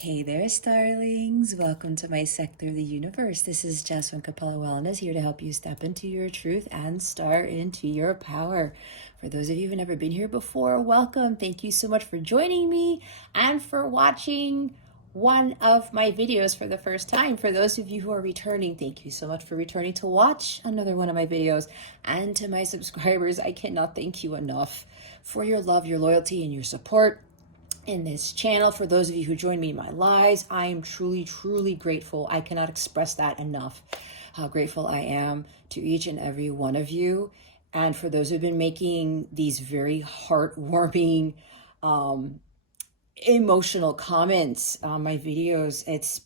Hey there, starlings. Welcome to my sector of the universe. This is Jess from Capella Wellness, here to help you step into your truth and star into your power. For those of you who've never been here before, welcome. Thank you so much for joining me and for watching one of my videos for the first time. For those of you who are returning, thank you so much for returning to watch another one of my videos. And to my subscribers, I cannot thank you enough for your love, your loyalty, and your support in this channel. For those of you who join me in my lives, I am truly grateful. I cannot express that enough, how grateful I am to each and every one of you. And for those who've been making these very heartwarming, emotional comments on my videos, it's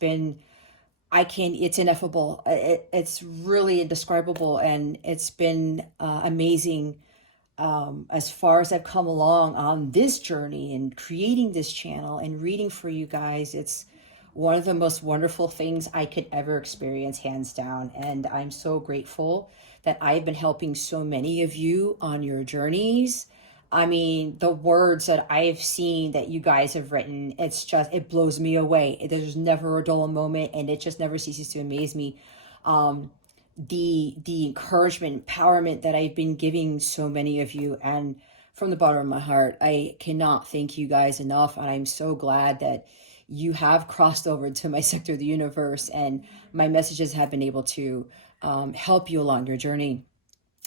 ineffable. It's really indescribable, and it's been amazing. As far as I've come along on this journey and creating this channel and reading for you guys, it's one of the most wonderful things I could ever experience, hands down. And I'm so grateful that I've been helping so many of you on your journeys. I mean, the words that I've seen that you guys have written, it blows me away. There's never a dull moment, and it just never ceases to amaze me. The encouragement, empowerment that I've been giving so many of you, and from the bottom of my heart, I cannot thank you guys enough. And I'm so glad that you have crossed over to my sector of the universe, and my messages have been able to help you along your journey.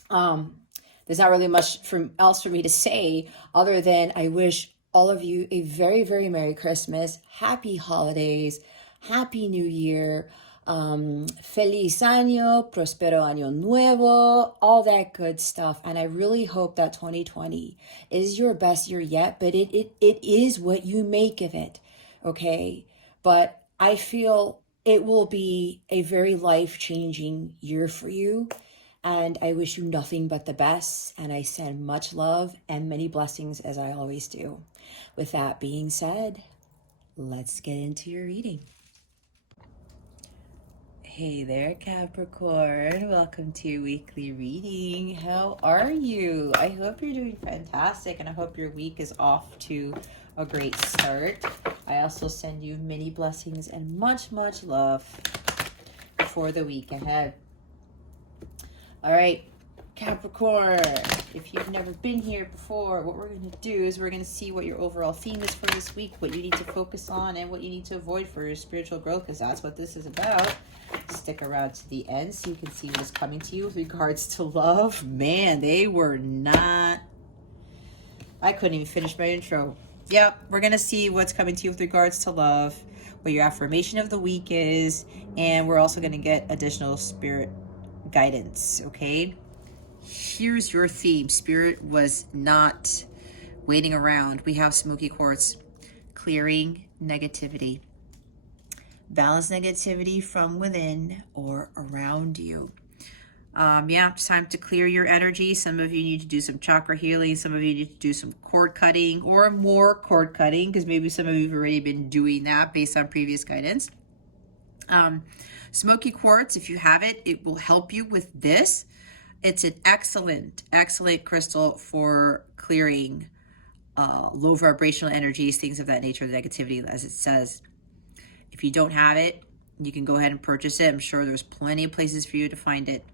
There's not really much else for me to say other than I wish all of you a very Merry Christmas, Happy Holidays, Happy New Year. Feliz año, prospero año nuevo, all that good stuff. And I really hope that 2020 is your best year yet, but it is what you make of it, okay? But I feel it will be a very life-changing year for you, and I wish you nothing but the best, and I send much love and many blessings, as I always do. With that being said, let's get into your reading. Hey there, Capricorn. Welcome to your weekly reading. How are you? I hope you're doing fantastic, and I hope your week is off to a great start. I also send you many blessings and much love for the week ahead. All right, Capricorn, if you've never been here before, what we're going to do is we're going to see what your overall theme is for this week, what you need to focus on, and what you need to avoid for your spiritual growth, because that's what this is about. Stick around to the end so you can see what is coming to you with regards to love. Man, they were not... I couldn't even finish my intro. Yep, we're going to see what's coming to you with regards to love, what your affirmation of the week is, and we're also going to get additional spirit guidance, okay? Here's your theme. Spirit was not waiting around. We have smoky quartz, clearing negativity. Balance negativity from within or around you. Yeah, it's time to clear your energy. Some of you need to do some chakra healing. Some of you need to do some cord cutting or more cord cutting, because maybe some of you have already been doing that based on previous guidance. Smoky quartz, if you have it, it will help you with this. It's an excellent crystal for clearing low vibrational energies, things of that nature, negativity, as it says. If you don't have it, you can go ahead and purchase it. I'm sure there's plenty of places for you to find it.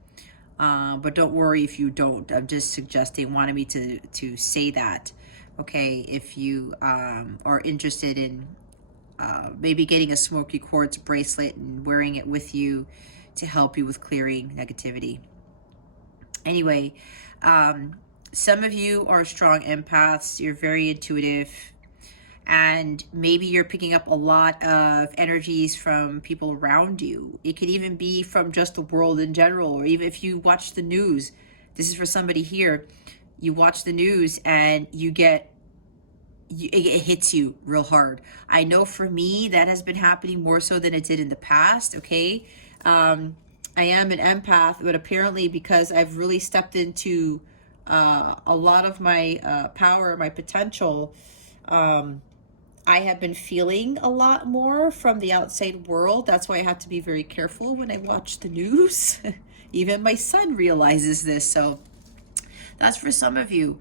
But don't worry if you don't. I'm just suggesting, wanting me to say that, okay? If you are interested in maybe getting a smoky quartz bracelet and wearing it with you to help you with clearing negativity. Anyway, some of you are strong empaths. You're very intuitive, and maybe you're picking up a lot of energies from people around you. It could even be from just the world in general, or even if you watch the news. This is for somebody here. You watch the news and it hits you real hard. I know for me that has been happening more so than it did in the past, okay? I am an empath, but apparently because I've really stepped into a lot of my power, my potential, I have been feeling a lot more from the outside world. That's why I have to be very careful when I watch the news. Even my son realizes this. So that's for some of you.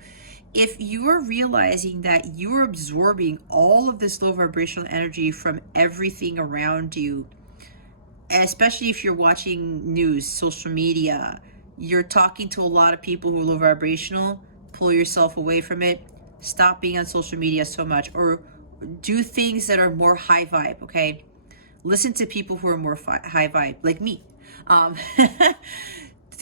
if you are realizing that you're absorbing all of this low vibrational energy from everything around you, especially if you're watching news, social media, you're talking to a lot of people who are low vibrational, pull yourself away from it. Stop being on social media so much, or do things that are more high vibe, okay? Listen to people who are more high vibe, like me. Um,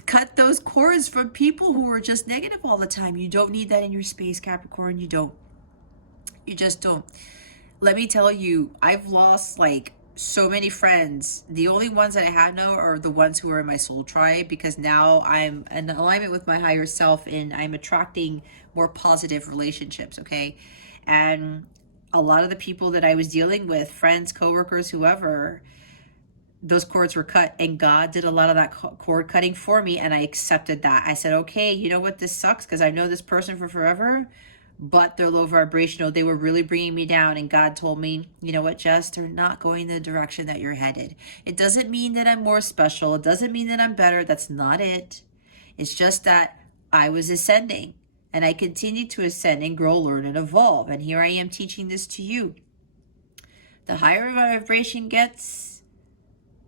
cut those cords from people who are just negative all the time. You don't need that in your space, Capricorn. You don't. You just don't. Let me tell you, I've lost like so many friends. The only ones that I have now are the ones who are in my soul tribe, because now I'm in alignment with my higher self and I'm attracting more positive relationships, okay? And a lot of the people that I was dealing with, friends, coworkers, whoever, those cords were cut, and God did a lot of that cord cutting for me, and I accepted that. I said, okay, you know what, this sucks because I've known this person for forever, but they're low vibrational. They were really bringing me down, and God told me, you know what, Jess, they're not going the direction that you're headed. It doesn't mean that I'm more special. It doesn't mean that I'm better. That's not it. It's just that I was ascending, and I continue to ascend and grow, learn, and evolve. And here I am teaching this to you. The higher my vibration gets,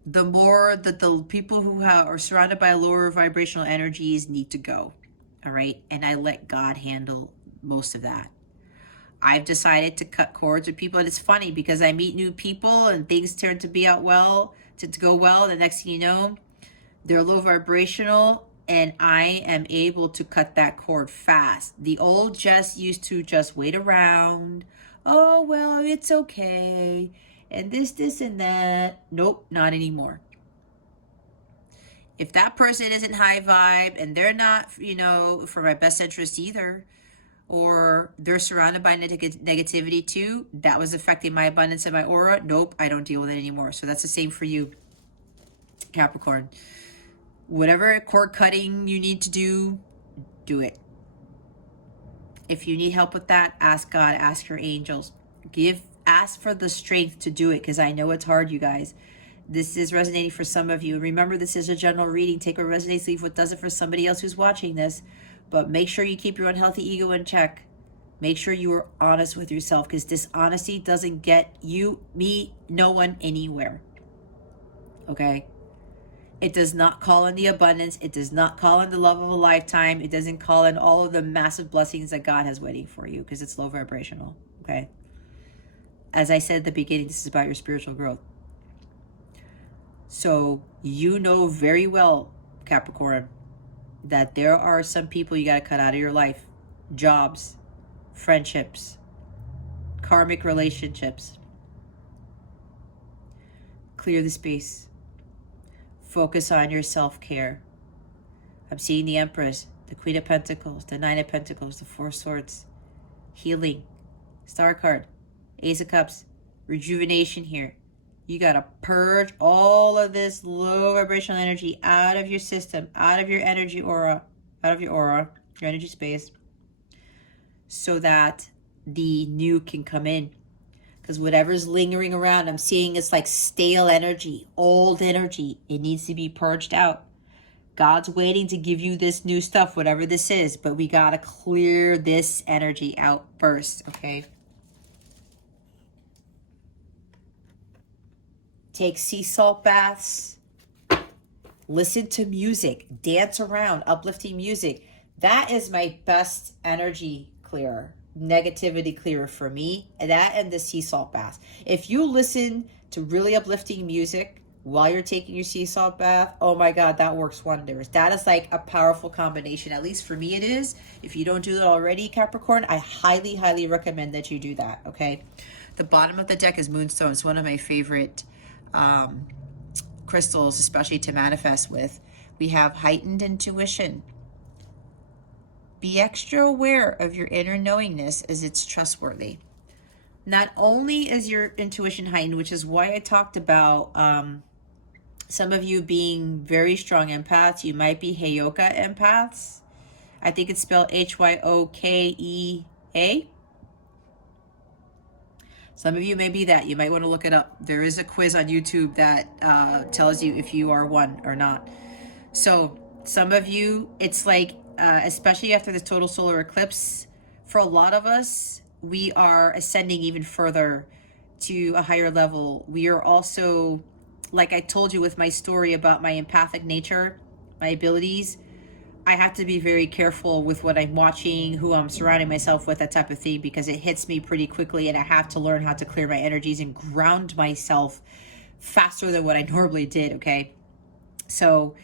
the more that the people who are surrounded by lower vibrational energies need to go. All right. And I let God handle most of that. I've decided to cut cords with people. And it's funny because I meet new people and things turn to be out well, to go well. The next thing you know, they're low vibrational, and I am able to cut that cord fast. The old Jess used to just wait around. Oh, well, it's okay. And this, and that. Nope, not anymore. If that person isn't high vibe and they're not, you know, for my best interest either, or they're surrounded by negativity too, that was affecting my abundance and my aura, nope, I don't deal with it anymore. So that's the same for you, Capricorn. Whatever cord cutting you need to do, do it. If you need help with that, ask God, ask your angels. Ask for the strength to do it, because I know it's hard, you guys. This is resonating for some of you. Remember, this is a general reading. Take what resonates, leave what doesn't for somebody else who's watching this. But make sure you keep your unhealthy ego in check. Make sure you are honest with yourself, because dishonesty doesn't get you, me, no one anywhere. Okay? It does not call in the abundance. It does not call in the love of a lifetime. It doesn't call in all of the massive blessings that God has waiting for you, because it's low vibrational. Okay? As I said at the beginning, this is about your spiritual growth. So you know very well, Capricorn, that there are some people you got to cut out of your life. Jobs, friendships, karmic relationships. Clear the space. Focus on your self-care. I'm seeing the Empress, the Queen of Pentacles, the Nine of Pentacles, the Four of Swords. Healing. Star card. Ace of Cups. Rejuvenation here. You got to purge all of this low vibrational energy out of your system, out of your energy aura, your energy space, so that the new can come in. Because whatever's lingering around, I'm seeing it's like stale energy, old energy. It needs to be purged out. God's waiting to give you this new stuff, whatever this is, but we got to clear this energy out first, okay? Take sea salt baths, listen to music, dance around, uplifting music. That is my best energy clearer, negativity clearer for me. That and the sea salt baths. If you listen to really uplifting music while you're taking your sea salt bath, oh my God, that works wonders. That is like a powerful combination. At least for me it is. If you don't do that already, Capricorn, I highly, highly recommend that you do that, okay? The bottom of the deck is Moonstone. It's one of my favorite crystals, especially to manifest with. We have heightened intuition. Be extra aware of your inner knowingness, as it's trustworthy. Not only is your intuition heightened, which is why I talked about some of you being very strong empaths. You might be Hyoka empaths. I think it's spelled Hyokea. Some of you may be that. You might want to look it up. There is a quiz on YouTube that tells you if you are one or not. So some of you, it's like, especially after the total solar eclipse, For a lot of us, we are ascending even further to a higher level. We are also, like I told you with my story about my empathic nature, my abilities, I have to be very careful with what I'm watching, who I'm surrounding myself with, that type of thing, because it hits me pretty quickly, and I have to learn how to clear my energies and ground myself faster than what I normally did, okay? So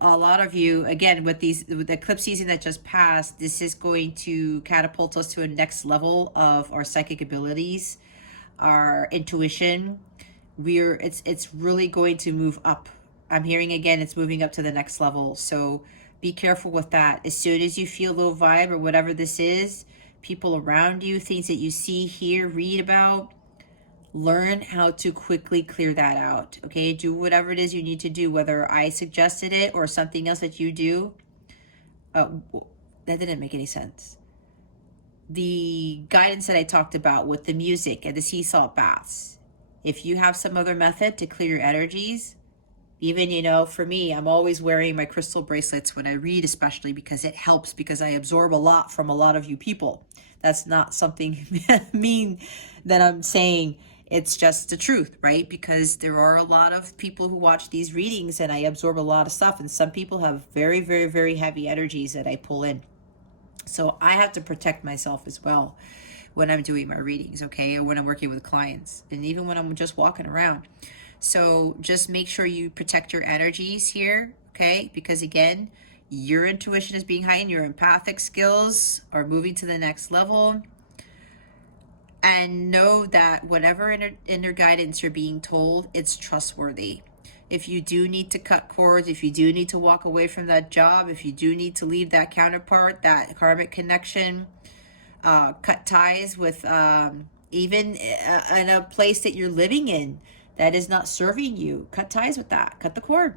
a lot of you, again, with the eclipse season that just passed, this is going to catapult us to a next level of our psychic abilities, our intuition. It's really going to move up. I'm hearing again, it's moving up to the next level. So be careful with that. As soon as you feel low vibe or whatever this is, people around you, things that you see, hear, read about, learn how to quickly clear that out. Okay, do whatever it is you need to do, whether I suggested it or something else that you do. That didn't make any sense. The guidance that I talked about with the music and the sea salt baths, if you have some other method to clear your energies, even, you know, for me, I'm always wearing my crystal bracelets when I read, especially because it helps, because I absorb a lot from a lot of you people. That's not something mean that I'm saying. It's just the truth, right? Because there are a lot of people who watch these readings, and I absorb a lot of stuff. And some people have very, very, very heavy energies that I pull in. So I have to protect myself as well when I'm doing my readings, okay? Or when I'm working with clients, and even when I'm just walking around. So just make sure you protect your energies here, okay? Because again, your intuition is being heightened, your empathic skills are moving to the next level. And know that whatever inner guidance you're being told, it's trustworthy. If you do need to cut cords, if you do need to walk away from that job, if you do need to leave that counterpart, that karmic connection, cut ties with even in a place that you're living in that is not serving you, cut ties with that, cut the cord.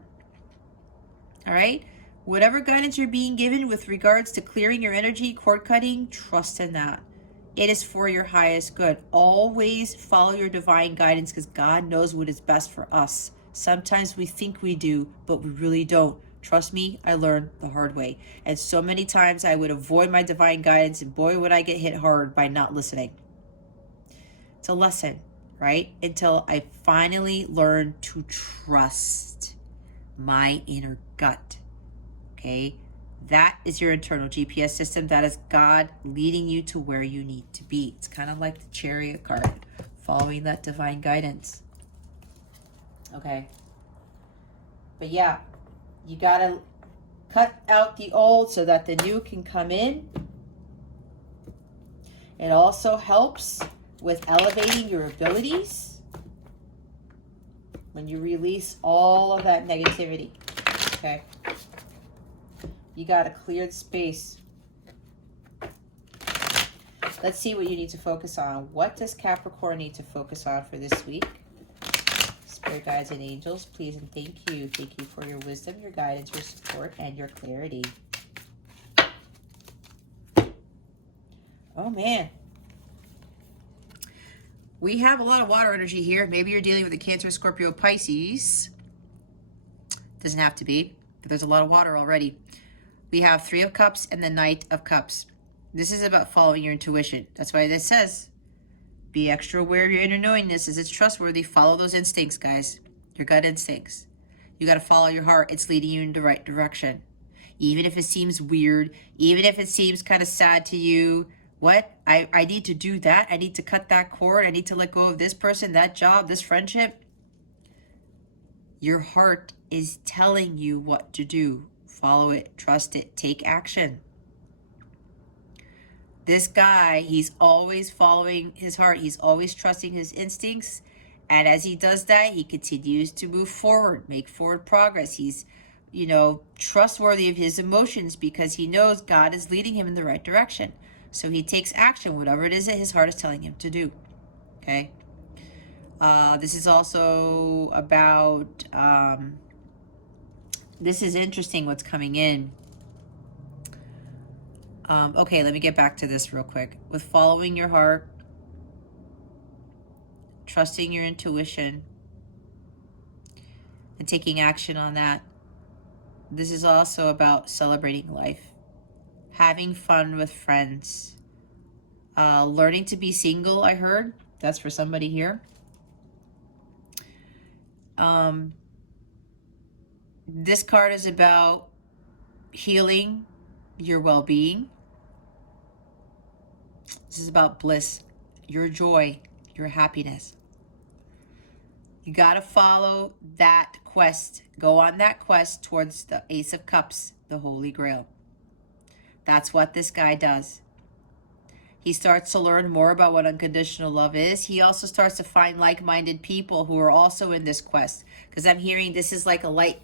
All right, whatever guidance you're being given with regards to clearing your energy, cord cutting, trust in that. It is for your highest good. Always follow your divine guidance, because God knows what is best for us. Sometimes we think we do, but we really don't. Trust me, I learned the hard way. And so many times I would avoid my divine guidance, and boy, would I get hit hard by not listening. It's a lesson, right? Until I finally learned to trust my inner gut, okay? That is your internal GPS system. That is God leading you to where you need to be. It's kind of like the Chariot card, following that divine guidance. Okay. But yeah, you got to cut out the old so that the new can come in. It also helps with elevating your abilities when you release all of that negativity. Okay. You got to clear the space. Let's see what you need to focus on. What does Capricorn need to focus on for this week? Spirit guides and angels, please and thank you. Thank you for your wisdom, your guidance, your support, and your clarity. Oh, man. We have a lot of water energy here. Maybe you're dealing with a Cancer, Scorpio, Pisces. Doesn't have to be, but there's a lot of water already. We have Three of Cups and the Knight of Cups. This is about following your intuition. That's why it says, be extra aware of your inner knowingness as it's trustworthy. Follow those instincts, guys. Your gut instincts. You got to follow your heart. It's leading you in the right direction. Even if it seems weird, even if it seems kind of sad to you, what? I need to do that. I need to cut that cord. I need to let go of this person, that job, this friendship. Your heart is telling you what to do. Follow it, trust it, take action. This guy, he's always following his heart. He's always trusting his instincts. And as he does that, he continues to move forward, make forward progress. He's, you know, trustworthy of his emotions because he knows God is leading him in the right direction. So he takes action, whatever it is that his heart is telling him to do. Okay. This is also about, this is interesting what's coming in. Okay, let me get back to this real quick. With following your heart, trusting your intuition, and taking action on that. This is also about celebrating life, having fun with friends, Learning to be single, I heard. That's for somebody here. This card is about healing your well-being. This is about bliss, your joy, your happiness. You got to follow that quest. Go on that quest towards the Ace of Cups, the Holy Grail. That's what this guy does. He starts to learn more about what unconditional love is. He also starts to find like-minded people who are also in this quest. Because I'm hearing this is like a light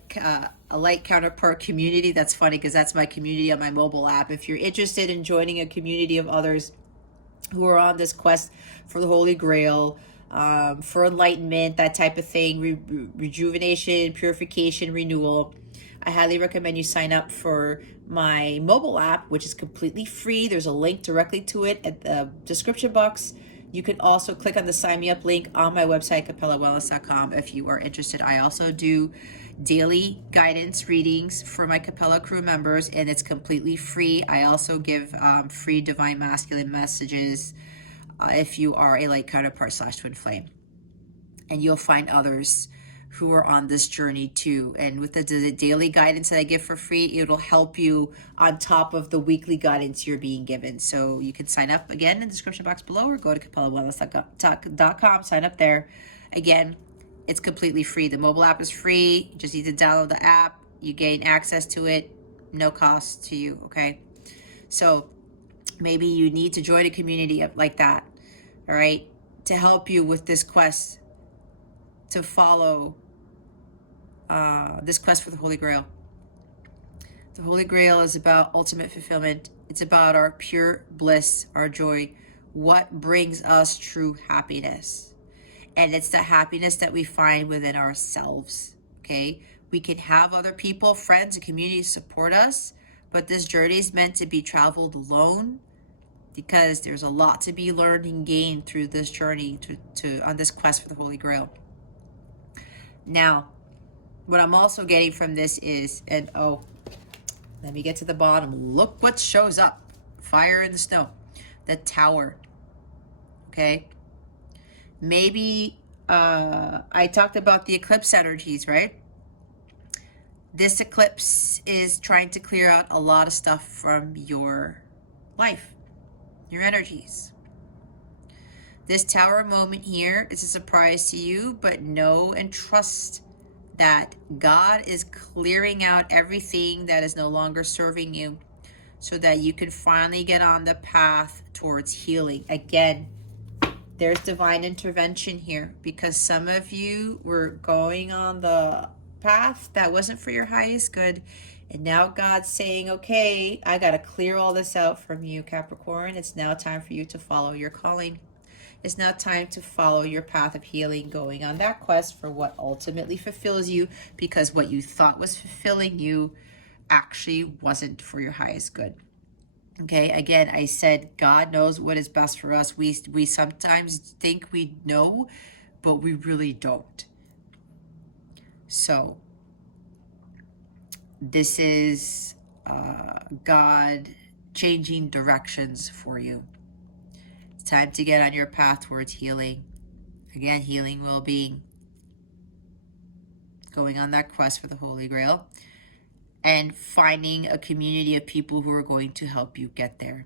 counterpart community. That's funny because that's my community on my mobile app. If you're interested in joining a community of others who are on this quest for the Holy Grail, for enlightenment, that type of thing, rejuvenation, purification, renewal, I highly recommend you sign up for my mobile app, which is completely free. There's a link directly to it at the description box. You can also click on the sign me up link on my website, capellawellness.com, if you are interested. I also do daily guidance readings for my Capella crew members, and it's completely free. I also give free divine masculine messages if you are a light counterpart / twin flame. And you'll find others who are on this journey too. And with the daily guidance that I give for free, it'll help you on top of the weekly guidance you're being given. So you can sign up again in the description box below, or go to capellawellness.com, sign up there. Again, it's completely free. The mobile app is free. You just need to download the app. You gain access to it, no cost to you, okay? So maybe you need to join a community like that, all right, to help you with this quest, to follow this quest for the Holy Grail. The Holy Grail is about ultimate fulfillment. It's about our pure bliss, our joy, what brings us true happiness. And it's the happiness that we find within ourselves, okay? We can have other people, friends, and community support us, but this journey is meant to be traveled alone, because there's a lot to be learned and gained through this journey on this quest for the Holy Grail. Now, what I'm also getting from this is, and oh, let me get to the bottom. Look what shows up. Fire in the snow. The Tower. Okay? Maybe I talked about the eclipse energies, right? This eclipse is trying to clear out a lot of stuff from your life, your energies. This Tower moment here is a surprise to you, but know and trust that God is clearing out everything that is no longer serving you, so that you can finally get on the path towards healing. Again, there's divine intervention here, because some of you were going on the path that wasn't for your highest good, and now God's saying, okay, I got to clear all this out from you, Capricorn. It's now time for you to follow your calling. It's now time to follow your path of healing, going on that quest for what ultimately fulfills you, because what you thought was fulfilling you actually wasn't for your highest good. Okay, again, I said God knows what is best for us. We sometimes think we know, but we really don't. So this is God changing directions for you. It's time to get on your path towards healing. Again, healing well-being. Going on that quest for the Holy Grail. And finding a community of people who are going to help you get there.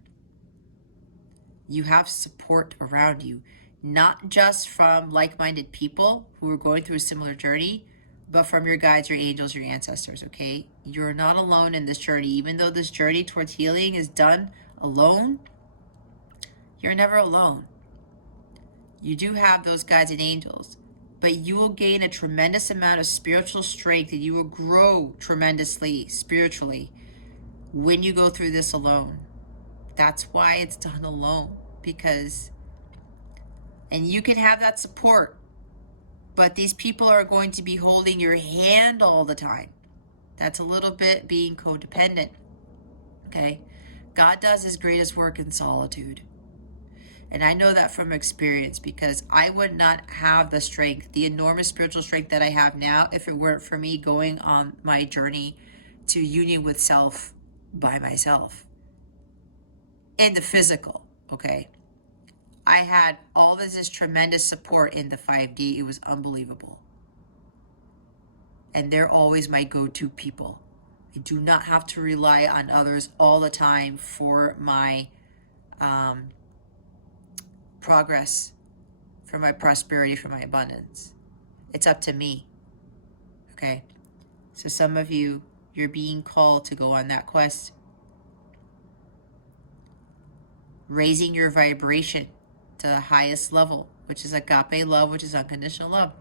You have support around you. Not just from like-minded people who are going through a similar journey, but from your guides, your angels, your ancestors, okay? You're not alone in this journey. Even though this journey towards healing is done alone, you're never alone. You do have those guides and angels, but you will gain a tremendous amount of spiritual strength, and you will grow tremendously spiritually when you go through this alone. That's why it's done alone, because, and you can have that support, but these people are going to be holding your hand all the time. That's a little bit being codependent, okay? God does his greatest work in solitude. And I know that from experience, because I would not have the strength, the enormous spiritual strength that I have now, if it weren't for me going on my journey to union with self by myself. In the physical, okay? I had all this tremendous support in the 5D. It was unbelievable. And they're always my go-to people. I do not have to rely on others all the time for my progress, for my prosperity, for my abundance. It's up to me. Okay? So some of you, you're being called to go on that quest. Raising your vibration to the highest level, which is agape love, which is unconditional love.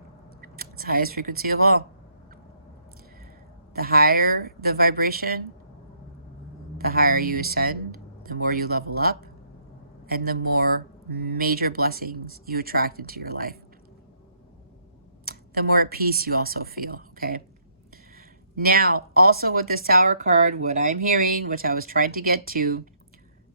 It's the highest frequency of all. The higher the vibration, the higher you ascend, the more you level up, and the more major blessings you attract into your life. The more at peace you also feel, okay? Now, also with this Tower card, what I'm hearing, which I was trying to get to,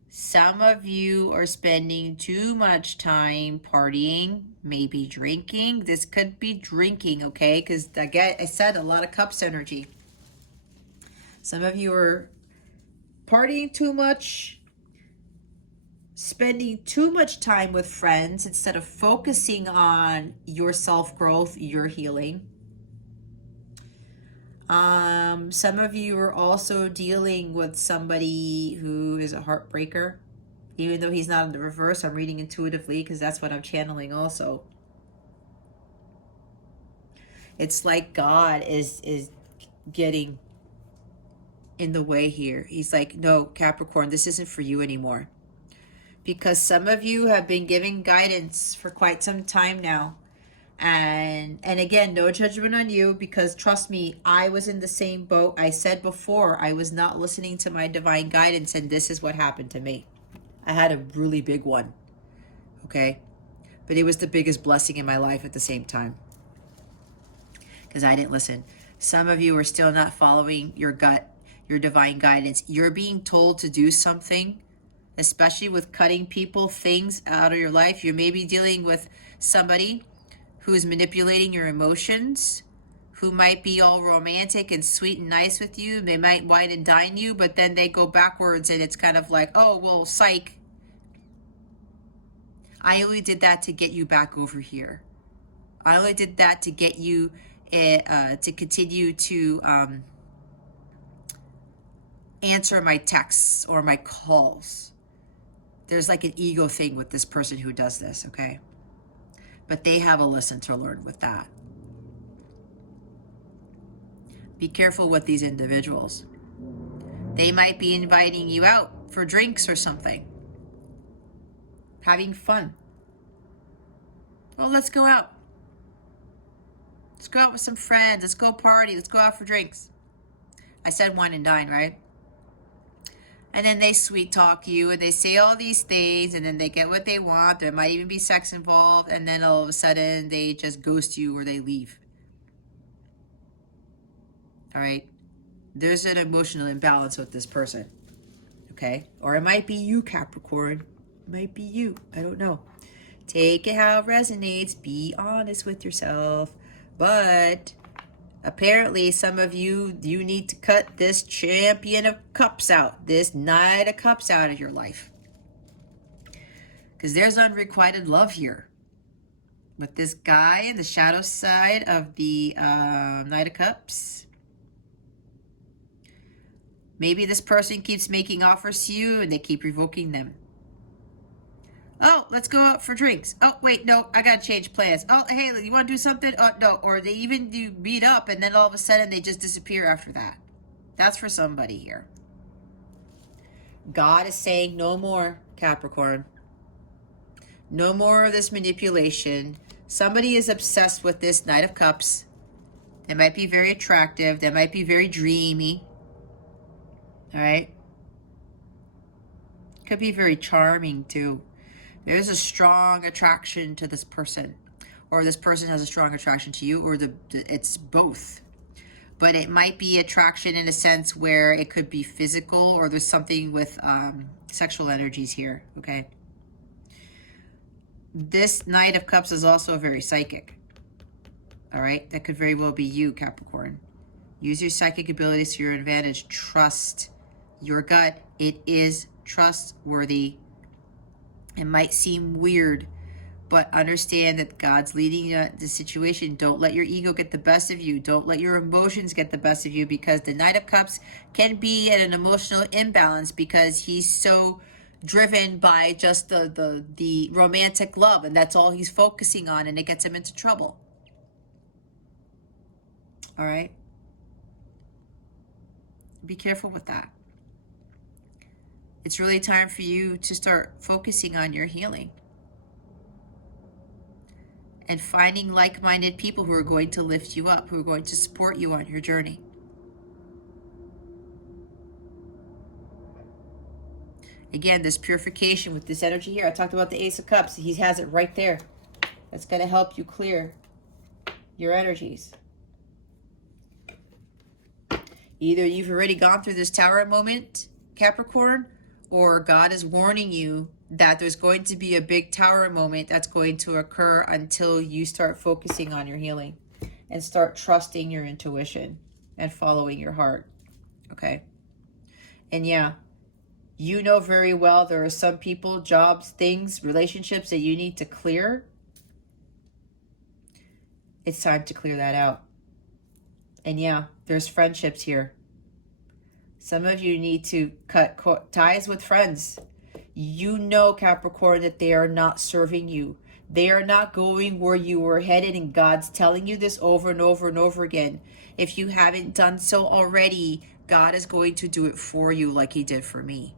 some of you are spending too much time partying, maybe drinking. This could be drinking, okay? Because I said a lot of cups energy. Some of you are partying too much, spending too much time with friends instead of focusing on your self-growth, your healing. Some of you are also dealing with somebody who is a heartbreaker. Even though he's not in the reverse, I'm reading intuitively because that's what I'm channeling also. It's like God is getting in the way here. He's like, no, Capricorn, this isn't for you anymore. Because some of you have been giving guidance for quite some time now. And again, no judgment on you, because trust me, I was in the same boat. I said before, I was not listening to my divine guidance, and this is what happened to me. I had a really big one, okay? But it was the biggest blessing in my life at the same time, because I didn't listen. Some of you are still not following your gut, your divine guidance. You're being told to do something, especially with cutting people, things out of your life. You may be dealing with somebody who's manipulating your emotions, who might be all romantic and sweet and nice with you. They might wine and dine you, but then they go backwards and it's kind of like, oh, well, psych. I only did that to get you back over here. I only did that to get you to continue to answer my texts or my calls. There's like an ego thing with this person who does this, okay? But they have a lesson to learn with that. Be careful with these individuals. They might be inviting you out for drinks or something. Having fun. Well, let's go out. Let's go out with some friends. Let's go party. Let's go out for drinks. I said wine and dine, right? And then they sweet talk you and they say all these things and then they get what they want. There might even be sex involved, and then all of a sudden they just ghost you or they leave. All right? There's an emotional imbalance with this person. Okay? Or it might be you, Capricorn. It might be you. I don't know. Take it how it resonates. Be honest with yourself. But apparently, some of you, you need to cut this Champion of Cups out, this Knight of Cups out of your life. Because there's unrequited love here. With this guy in the shadow side of the Knight of Cups. Maybe this person keeps making offers to you and they keep revoking them. Oh, let's go out for drinks. Oh, wait, no, I got to change plans. Oh, hey, you want to do something? Oh, no. Or they even do meet up and then all of a sudden they just disappear after that. That's for somebody here. God is saying no more, Capricorn. No more of this manipulation. Somebody is obsessed with this Knight of Cups. They might be very attractive. They might be very dreamy. All right? Could be very charming too. There's a strong attraction to this person, or this person has a strong attraction to you, or it's both. But it might be attraction in a sense where it could be physical, or there's something with sexual energies here, okay? This Knight of Cups is also very psychic, all right? That could very well be you, Capricorn. Use your psychic abilities to your advantage. Trust your gut. It is trustworthy. It might seem weird, but understand that God's leading you the situation. Don't let your ego get the best of you. Don't let your emotions get the best of you, because the Knight of Cups can be at an emotional imbalance because he's so driven by just the romantic love, and that's all he's focusing on, and it gets him into trouble. All right? Be careful with that. It's really time for you to start focusing on your healing and finding like-minded people who are going to lift you up, who are going to support you on your journey. Again, this purification with this energy here. I talked about the Ace of Cups. He has it right there. That's going to help you clear your energies. Either you've already gone through this Tower moment, Capricorn, or God is warning you that there's going to be a big Tower moment that's going to occur until you start focusing on your healing and start trusting your intuition and following your heart. Okay? And yeah, you know very well there are some people, jobs, things, relationships that you need to clear. It's time to clear that out. And yeah, there's friendships here. Some of you need to cut ties with friends. You know, Capricorn, that they are not serving you. They are not going where you were headed, and God's telling you this over and over and over again. If you haven't done so already, God is going to do it for you like he did for me.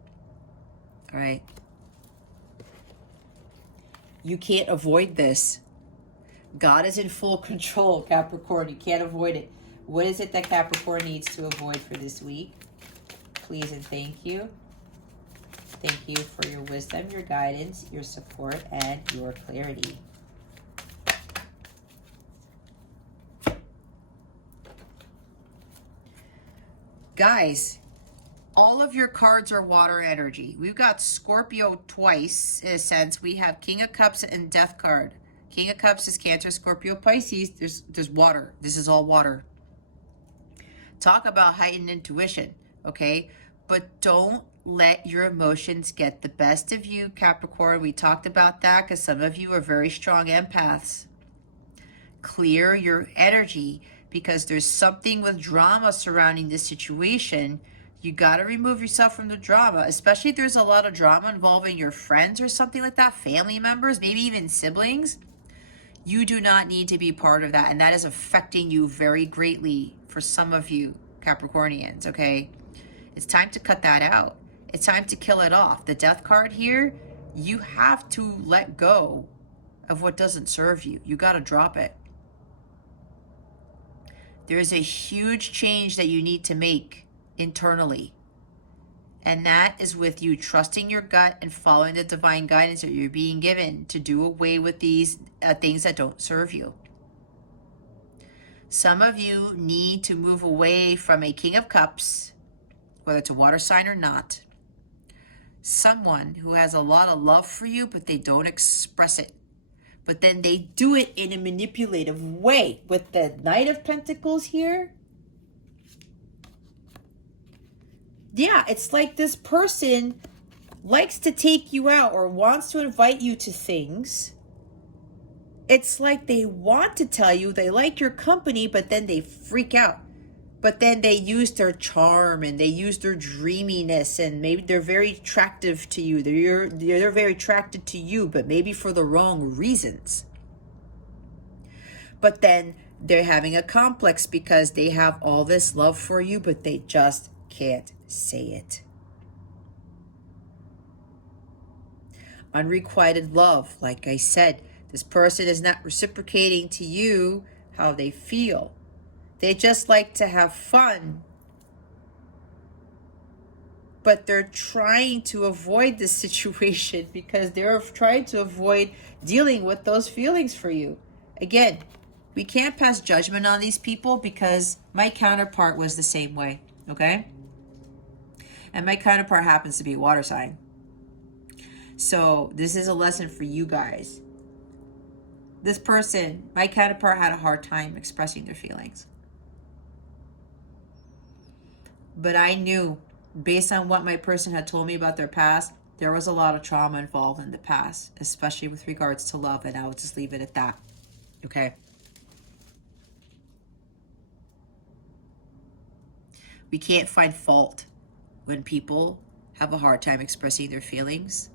All right? You can't avoid this. God is in full control, Capricorn. You can't avoid it. What is it that Capricorn needs to avoid for this week? Please and thank you. Thank you for your wisdom, your guidance, your support, and your clarity. Guys, all of your cards are water energy. We've got Scorpio twice, in a sense. We have King of Cups and Death card. King of Cups is Cancer, Scorpio, Pisces. There's water. This is all water. Talk about heightened intuition, okay? But don't let your emotions get the best of you, Capricorn. We talked about that because some of you are very strong empaths. Clear your energy because there's something with drama surrounding this situation. You got to remove yourself from the drama, especially if there's a lot of drama involving your friends or something like that, family members, maybe even siblings. You do not need to be part of that, and that is affecting you very greatly for some of you Capricornians, okay? It's time to cut that out. It's time to kill it off. The Death card here, you have to let go of what doesn't serve you. You got to drop it. There is a huge change that you need to make internally. And that is with you trusting your gut and following the divine guidance that you're being given to do away with these things that don't serve you. Some of you need to move away from a King of Cups, whether it's a water sign or not. Someone who has a lot of love for you, but they don't express it. But then they do it in a manipulative way. With the Knight of Pentacles here, yeah, it's like this person likes to take you out or wants to invite you to things. It's like they want to tell you they like your company, but then they freak out. But then they use their charm and they use their dreaminess, and maybe they're very attractive to you. They're very attracted to you, but maybe for the wrong reasons. But then they're having a complex because they have all this love for you, but they just can't say it. Unrequited love, like I said, this person is not reciprocating to you how they feel. They just like to have fun, but they're trying to avoid this situation because they're trying to avoid dealing with those feelings for you. Again, we can't pass judgment on these people because my counterpart was the same way, okay? And my counterpart happens to be a water sign. So this is a lesson for you guys. This person, my counterpart, had a hard time expressing their feelings. But I knew, based on what my person had told me about their past, There was a lot of trauma involved in the past, especially with regards to love, and I will just leave it at that. Okay? We can't find fault when people have a hard time expressing their feelings.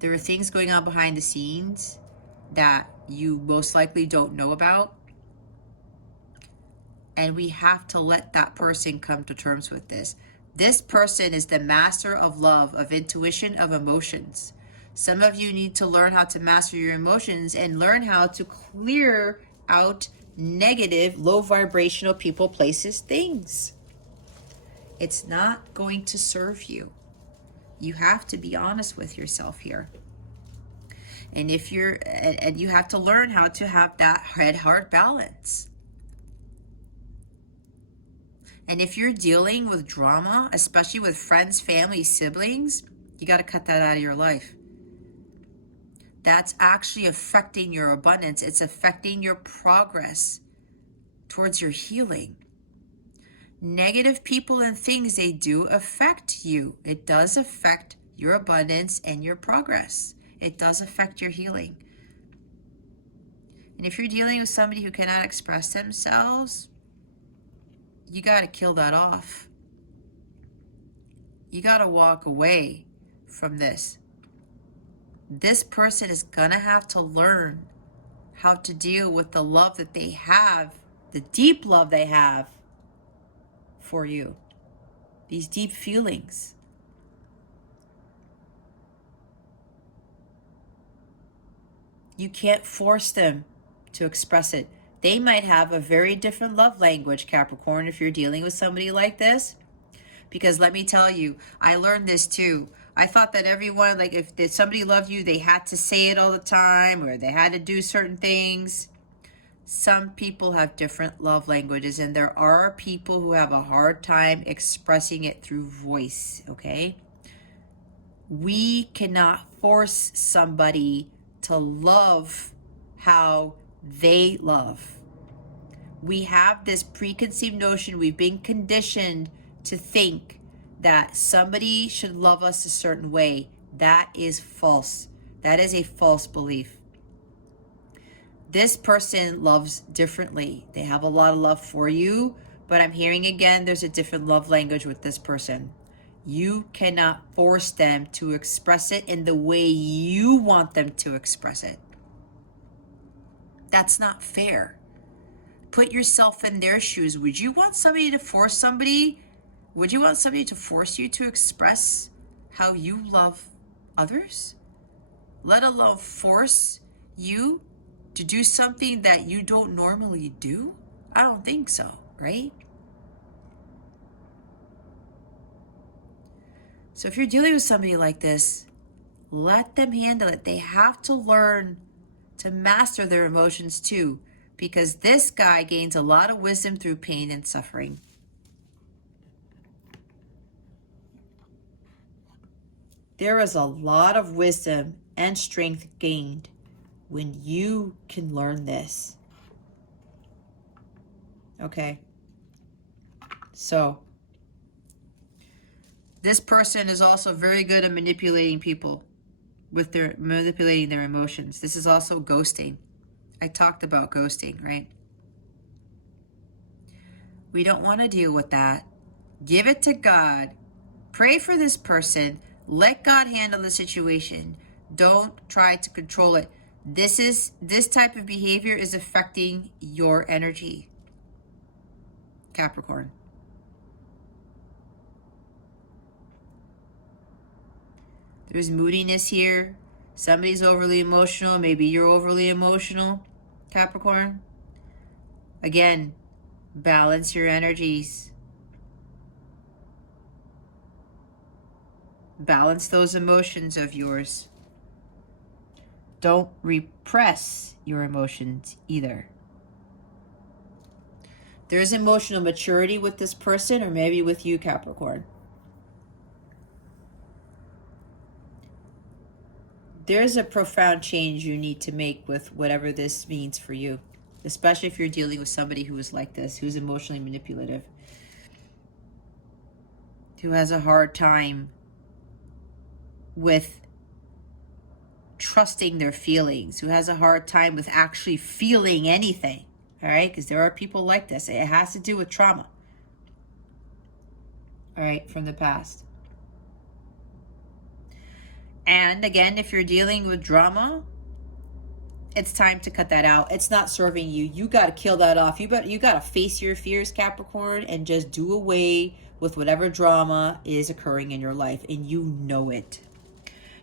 There are things going on behind the scenes that you most likely don't know about. And we have to let that person come to terms with this. This person is the master of love, of intuition, of emotions. Some of you need to learn how to master your emotions and learn how to clear out negative, low vibrational people, places, things. It's not going to serve you. You have to be honest with yourself here. And if you're, and you have to learn how to have that head-heart balance. And if you're dealing with drama, especially with friends, family, siblings, you got to cut that out of your life. That's actually affecting your abundance. It's affecting your progress towards your healing. Negative people and things, they do affect you. It does affect your abundance and your progress. It does affect your healing. And if you're dealing with somebody who cannot express themselves, you got to kill that off. You got to walk away from this. This person is going to have to learn how to deal with the love that they have, the deep love they have for you. These deep feelings. You can't force them to express it. They might have a very different love language, Capricorn, if you're dealing with somebody like this. Because let me tell you, I learned this too. I thought that everyone, like if somebody loved you, they had to say it all the time or they had to do certain things. Some people have different love languages, and there are people who have a hard time expressing it through voice, okay? We cannot force somebody to love how they love. We have this preconceived notion, we've been conditioned to think that somebody should love us a certain way. That is false. That is a false belief. This person loves differently. They have a lot of love for you, but I'm hearing again, there's a different love language with this person. You cannot force them to express it in the way you want them to express it. That's not fair. Put yourself in their shoes. Would you want somebody to force somebody? Would you want somebody to force you to express how you love others? Let alone force you to do something that you don't normally do? I don't think so, right? So if you're dealing with somebody like this, let them handle it. They have to learn to master their emotions too, because this guy gains a lot of wisdom through pain and suffering. There is a lot of wisdom and strength gained when you can learn this. Okay. So, this person is also very good at manipulating people with manipulating their emotions. This is also ghosting. I talked about ghosting, right? We don't want to deal with that. Give it to God. Pray for this person. Let God handle the situation. Don't try to control it. This type of behavior is affecting your energy, Capricorn. There's moodiness here. Somebody's overly emotional. Maybe you're overly emotional, Capricorn. Again, balance your energies. Balance those emotions of yours. Don't repress your emotions either. There's emotional maturity with this person, or maybe with you, Capricorn. There's a profound change you need to make with whatever this means for you, especially if you're dealing with somebody who is like this, who's emotionally manipulative, who has a hard time with trusting their feelings, who has a hard time with actually feeling anything. All right, because there are people like this. It has to do with trauma. All right, from the past. And again, if you're dealing with drama, it's time to cut that out. It's not serving you. You got to kill that off. You got to face your fears, Capricorn, and just do away with whatever drama is occurring in your life. And you know it,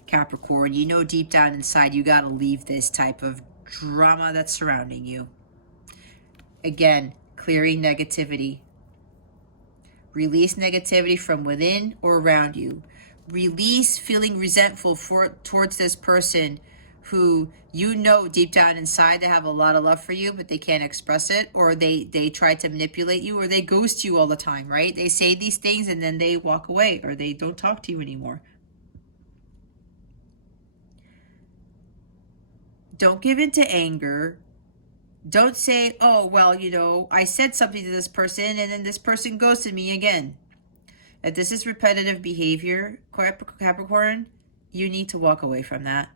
Capricorn. You know deep down inside you got to leave this type of drama that's surrounding you. Again, clearing negativity. Release negativity from within or around you. Release feeling resentful towards this person who you know deep down inside they have a lot of love for you, but they can't express it, or they try to manipulate you, or they ghost you all the time, right? They say these things and then they walk away, or they don't talk to you anymore. Don't give in to anger. Don't say, oh, well, you know, I said something to this person and then this person ghosted me again. If this is repetitive behavior, Capricorn, you need to walk away from that.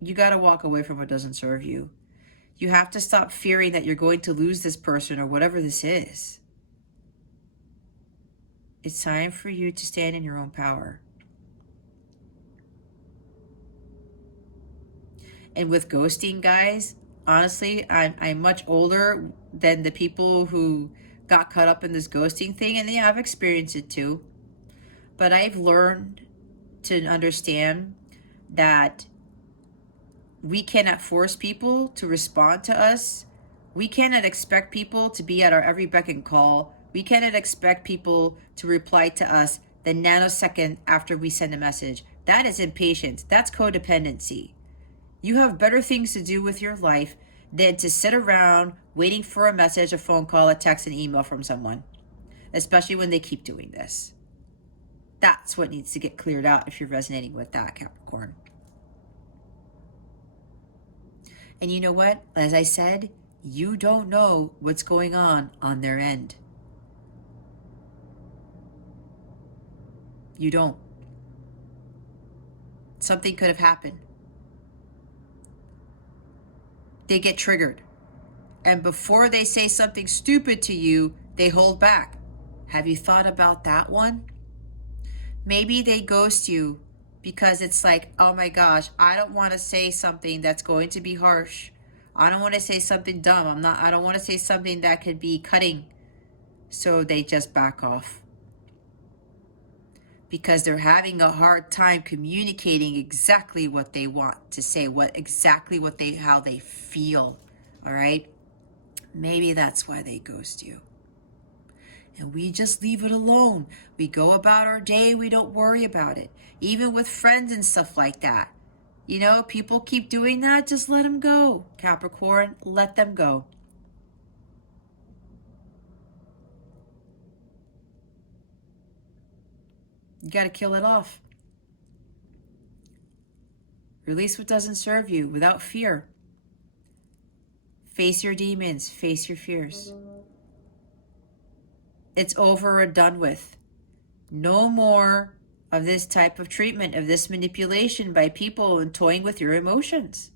You got to walk away from what doesn't serve you. You have to stop fearing that you're going to lose this person or whatever this is. It's time for you to stand in your own power. And with ghosting, guys, honestly, I'm much older than the people who got caught up in this ghosting thing. And yeah, I've experienced it too. But I've learned to understand that we cannot force people to respond to us. We cannot expect people to be at our every beck and call. We cannot expect people to reply to us the nanosecond after we send a message. That is impatience. That's codependency. You have better things to do with your life than to sit around waiting for a message, a phone call, a text, an email from someone, especially when they keep doing this. That's what needs to get cleared out if you're resonating with that, Capricorn. And you know what? As I said, you don't know what's going on their end. You don't. Something could have happened. They get triggered. And before they say something stupid to you, they hold back. Have you thought about that one? Maybe they ghost you because it's like, oh my gosh, I don't want to say something that's going to be harsh. I don't want to say something dumb. I don't want to say something that could be cutting. So they just back off. Because they're having a hard time communicating exactly what they want to say, how they feel. All right? Maybe that's why they ghost you. And we just leave it alone. We go about our day. We don't worry about it. Even with friends and stuff like that. You know, people keep doing that. Just let them go, Capricorn. Let them go. You got to kill it off. Release what doesn't serve you without fear. Face your demons. Face your fears. It's over or done with. No more of this type of treatment, of this manipulation by people and toying with your emotions.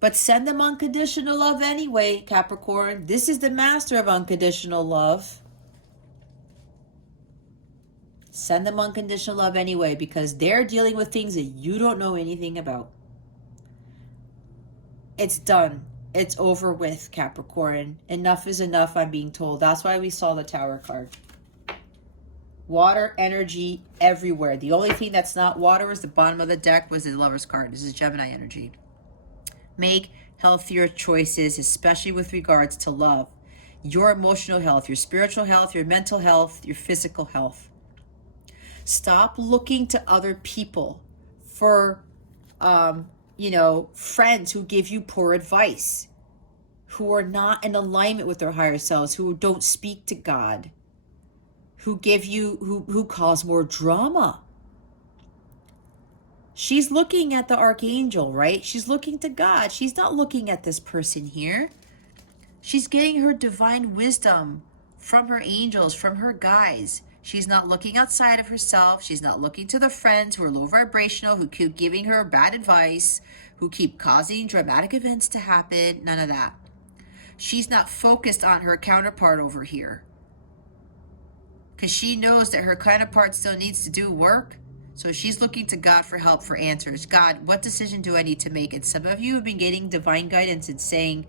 But send them unconditional love anyway, Capricorn. This is the master of unconditional love. Send them unconditional love anyway because they're dealing with things that you don't know anything about. It's done. It's over with, Capricorn. Enough is enough, I'm being told. That's why we saw the Tower card. Water, energy, everywhere. The only thing that's not water is the bottom of the deck was the Lover's card. This is Gemini energy. Make healthier choices, especially with regards to love. Your emotional health, your spiritual health, your mental health, your physical health. Stop looking to other people for, friends who give you poor advice, who are not in alignment with their higher selves, who don't speak to God, who cause more drama. She's looking at the Archangel, right? She's looking to God. She's not looking at this person here. She's getting her divine wisdom from her angels, from her guides. She's not looking outside of herself. She's not looking to the friends who are low vibrational, who keep giving her bad advice, who keep causing dramatic events to happen. None of that. She's not focused on her counterpart over here, because she knows that her counterpart still needs to do work. So she's looking to God for help, for answers. God, what decision do I need to make? And some of you have been getting divine guidance and saying,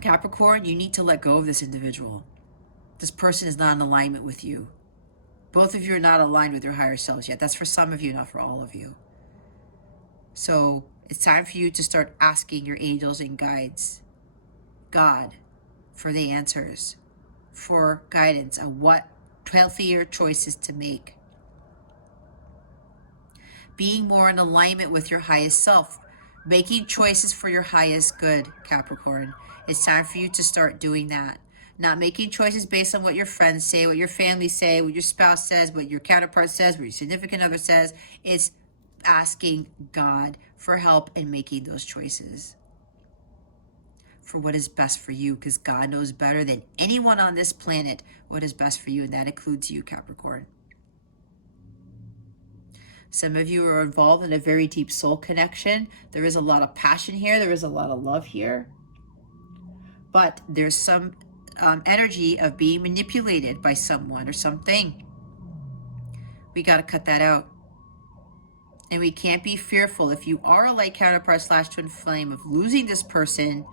Capricorn, you need to let go of this individual. This person is not in alignment with you. Both of you are not aligned with your higher selves yet. That's for some of you, not for all of you. So it's time for you to start asking your angels and guides, God, for the answers, for guidance on what healthier choices to make. Being more in alignment with your highest self, making choices for your highest good, Capricorn. It's time for you to start doing that. Not making choices based on what your friends say, what your family say, what your spouse says, what your counterpart says, what your significant other says. It's asking God for help in making those choices for what is best for you, because God knows better than anyone on this planet what is best for you, and that includes you, Capricorn. Some of you are involved in a very deep soul connection. There is a lot of passion here. There is a lot of love here. But there's some energy of being manipulated by someone or something. We got to cut that out. And we can't be fearful. If you are a light counterpart / twin flame of losing this person,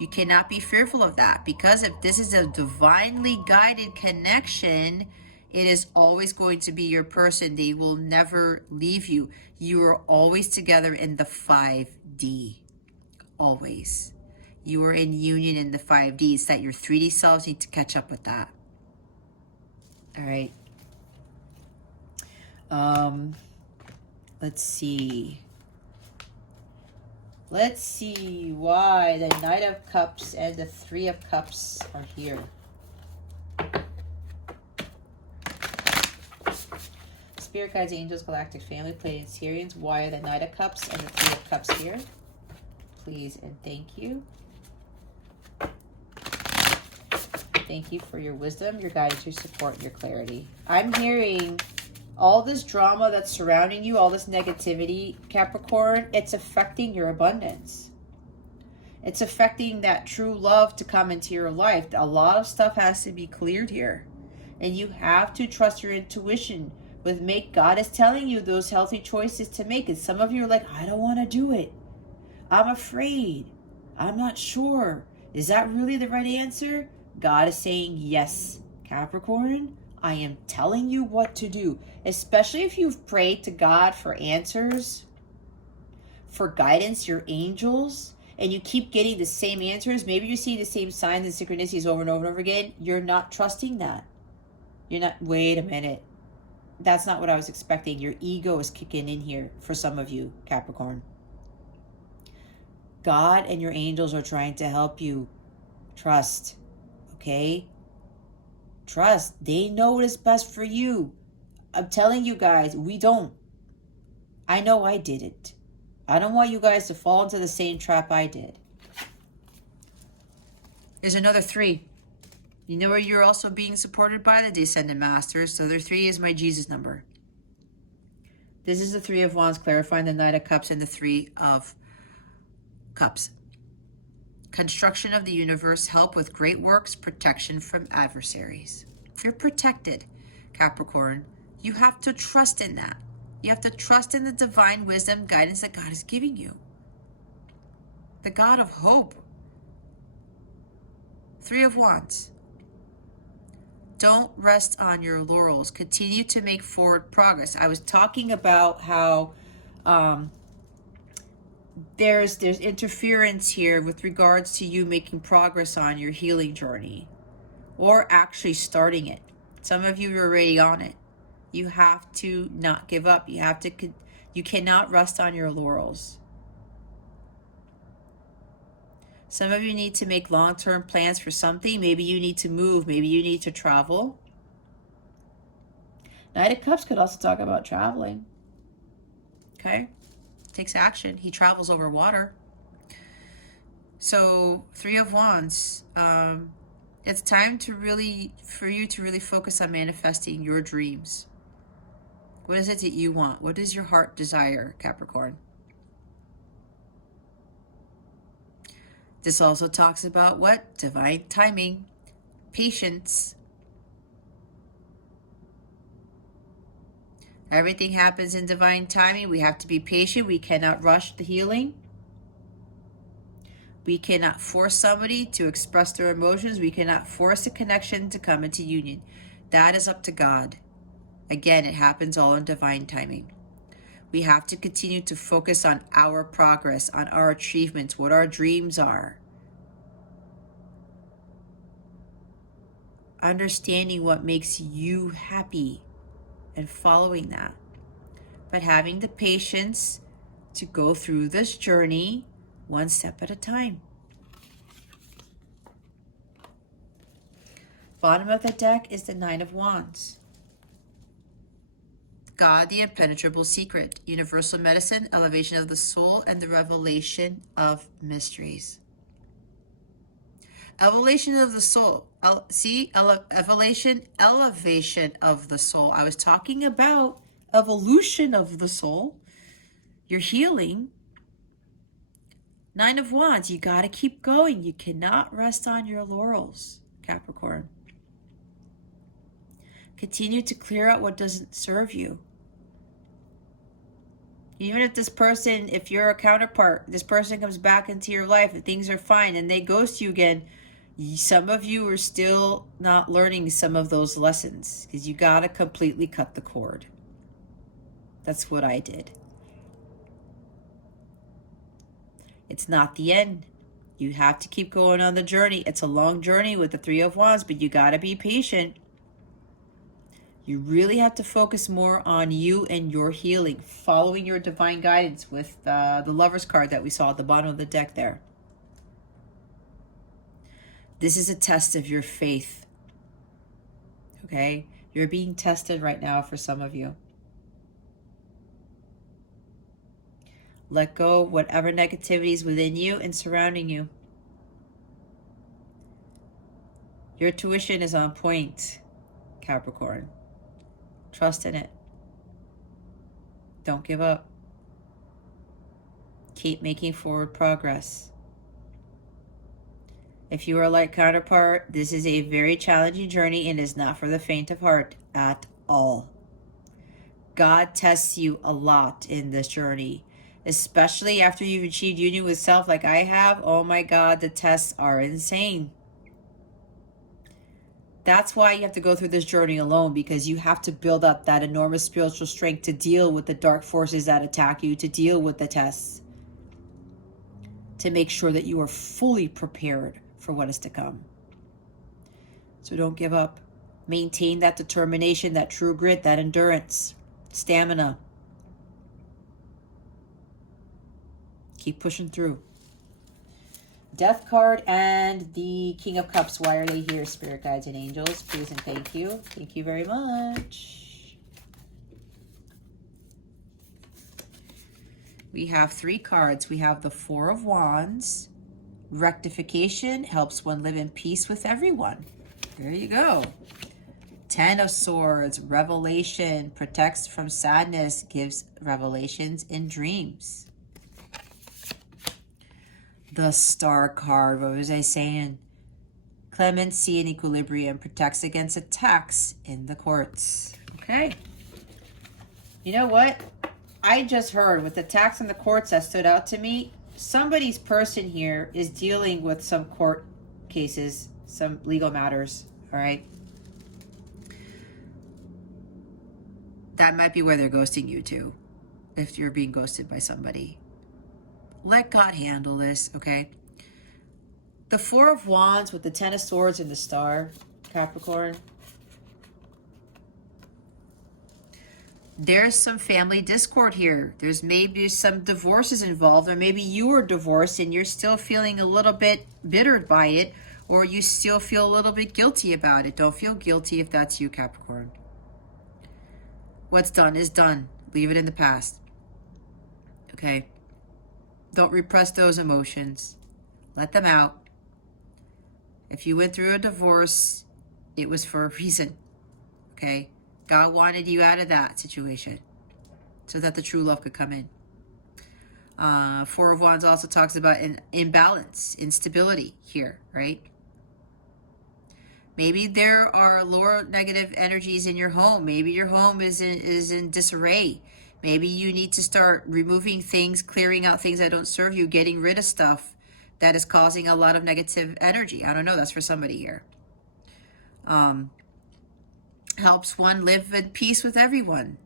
you cannot be fearful of that. Because if this is a divinely guided connection, it is always going to be your person. They will never leave you. You are always together in the 5D. Always. You are in union in the 5D. It's that your 3D selves need to catch up with that. All right. Let's see. Let's see why the Knight of Cups and the Three of Cups are here. Spirit guides, angels, galactic family, Pleiadians, why are the Knight of Cups and the Three of Cups here? Please and thank you. Thank you for your wisdom, your guidance, your support, and your clarity. I'm hearing all this drama that's surrounding you, all this negativity, Capricorn, it's affecting your abundance. It's affecting that true love to come into your life. A lot of stuff has to be cleared here. And you have to trust your intuition. God is telling you those healthy choices to make. And some of you are like, I don't want to do it. I'm afraid. I'm not sure. Is that really the right answer? God is saying, yes, Capricorn, I am telling you what to do. Especially if you've prayed to God for answers, for guidance, your angels, and you keep getting the same answers. Maybe you see the same signs and synchronicities over and over and over again. You're not trusting that. You're not, wait a minute. That's not what I was expecting. Your ego is kicking in here for some of you, Capricorn. God and your angels are trying to help you. Trust, okay? Trust. They know what is best for you. I'm telling you guys, we don't. I know I did it. I don't want you guys to fall into the same trap I did. There's another 3. You know where you're also being supported by? The Descendant Masters. So their 3 is my Jesus number. This is the 3 of Wands, clarifying the Knight of Cups and the 3 of Cups. Construction of the universe, help with great works, protection from adversaries. You're protected, Capricorn. You have to trust in that. You have to trust in the divine wisdom, guidance that God is giving you. The God of hope. 3 of Wands. Don't rest on your laurels. Continue to make forward progress. I was talking about how there's interference here with regards to you making progress on your healing journey or actually starting it. Some of you are already on it. You have to not give up. You cannot rest on your laurels. Some of you need to make long-term plans for something. Maybe you need to move. Maybe you need to travel. Knight of Cups could also talk about traveling. Okay? Takes action. He travels over water. So 3 of Wands. It's time for you to really focus on manifesting your dreams. What is it that you want? What does your heart desire, Capricorn? This also talks about what? Divine timing, patience. Everything happens in divine timing. We have to be patient. We cannot rush the healing. We cannot force somebody to express their emotions. We cannot force a connection to come into union. That is up to God. Again, it happens all in divine timing. We have to continue to focus on our progress, on our achievements, what our dreams are. Understanding what makes you happy and following that. But having the patience to go through this journey one step at a time. Bottom of the deck is the Nine of Wands. God, the impenetrable secret, universal medicine, elevation of the soul, and the revelation of mysteries. Elevation of the soul. Elevation of the soul. I was talking about evolution of the soul. Your healing. Nine of Wands. You got to keep going. You cannot rest on your laurels, Capricorn. Continue to clear out what doesn't serve you. Even if this person, if you're a counterpart, this person comes back into your life and things are fine and they ghost you again, some of you are still not learning some of those lessons because you got to completely cut the cord. That's what I did. It's not the end. You have to keep going on the journey. It's a long journey with the Three of Wands, but you got to be patient. You really have to focus more on you and your healing, following your divine guidance with the Lover's card that we saw at the bottom of the deck there. This is a test of your faith, okay? You're being tested right now for some of you. Let go of whatever negativity is within you and surrounding you. Your tuition is on point, Capricorn. Trust in it. Don't give up. Keep making forward progress. If you are like counterpart, this is a very challenging journey and is not for the faint of heart at all. God tests you a lot in this journey, especially after you've achieved union with self like I have. Oh my God, the tests are insane. That's why you have to go through this journey alone, because you have to build up that enormous spiritual strength to deal with the dark forces that attack you, to deal with the tests, to make sure that you are fully prepared for what is to come. So don't give up. Maintain that determination, that true grit, that endurance, stamina. Keep pushing through. Death card and the King of Cups. Why are they here, Spirit Guides and Angels? Please and thank you. Thank you very much. We have 3 cards. We have the Four of Wands. Rectification helps one live in peace with everyone. There you go. 10 of Swords. Revelation protects from sadness, gives revelations in dreams. The Star card, what was I saying? Clemency and equilibrium, protects against attacks in the courts. Okay. You know what? I just heard with attacks in the courts that stood out to me, somebody's person here is dealing with some court cases, some legal matters, all right? That might be where they're ghosting you too, if you're being ghosted by somebody. Let God handle this, okay? The Four of Wands with the 10 of Swords and the Star, Capricorn. There's some family discord here. There's maybe some divorces involved, or maybe you were divorced and you're still feeling a little bit bittered by it, or you still feel a little bit guilty about it. Don't feel guilty if that's you, Capricorn. What's done is done. Leave it in the past, okay? Don't repress those emotions. Let them out. If you went through a divorce, it was for a reason, okay? God wanted you out of that situation so that the true love could come in. Four of Wands also talks about an imbalance, instability here, right? Maybe there are lower negative energies in your home. Maybe your home is in disarray. Maybe you need to start removing things, clearing out things that don't serve you, getting rid of stuff that is causing a lot of negative energy. I don't know. That's for somebody here. Helps one live in peace with everyone.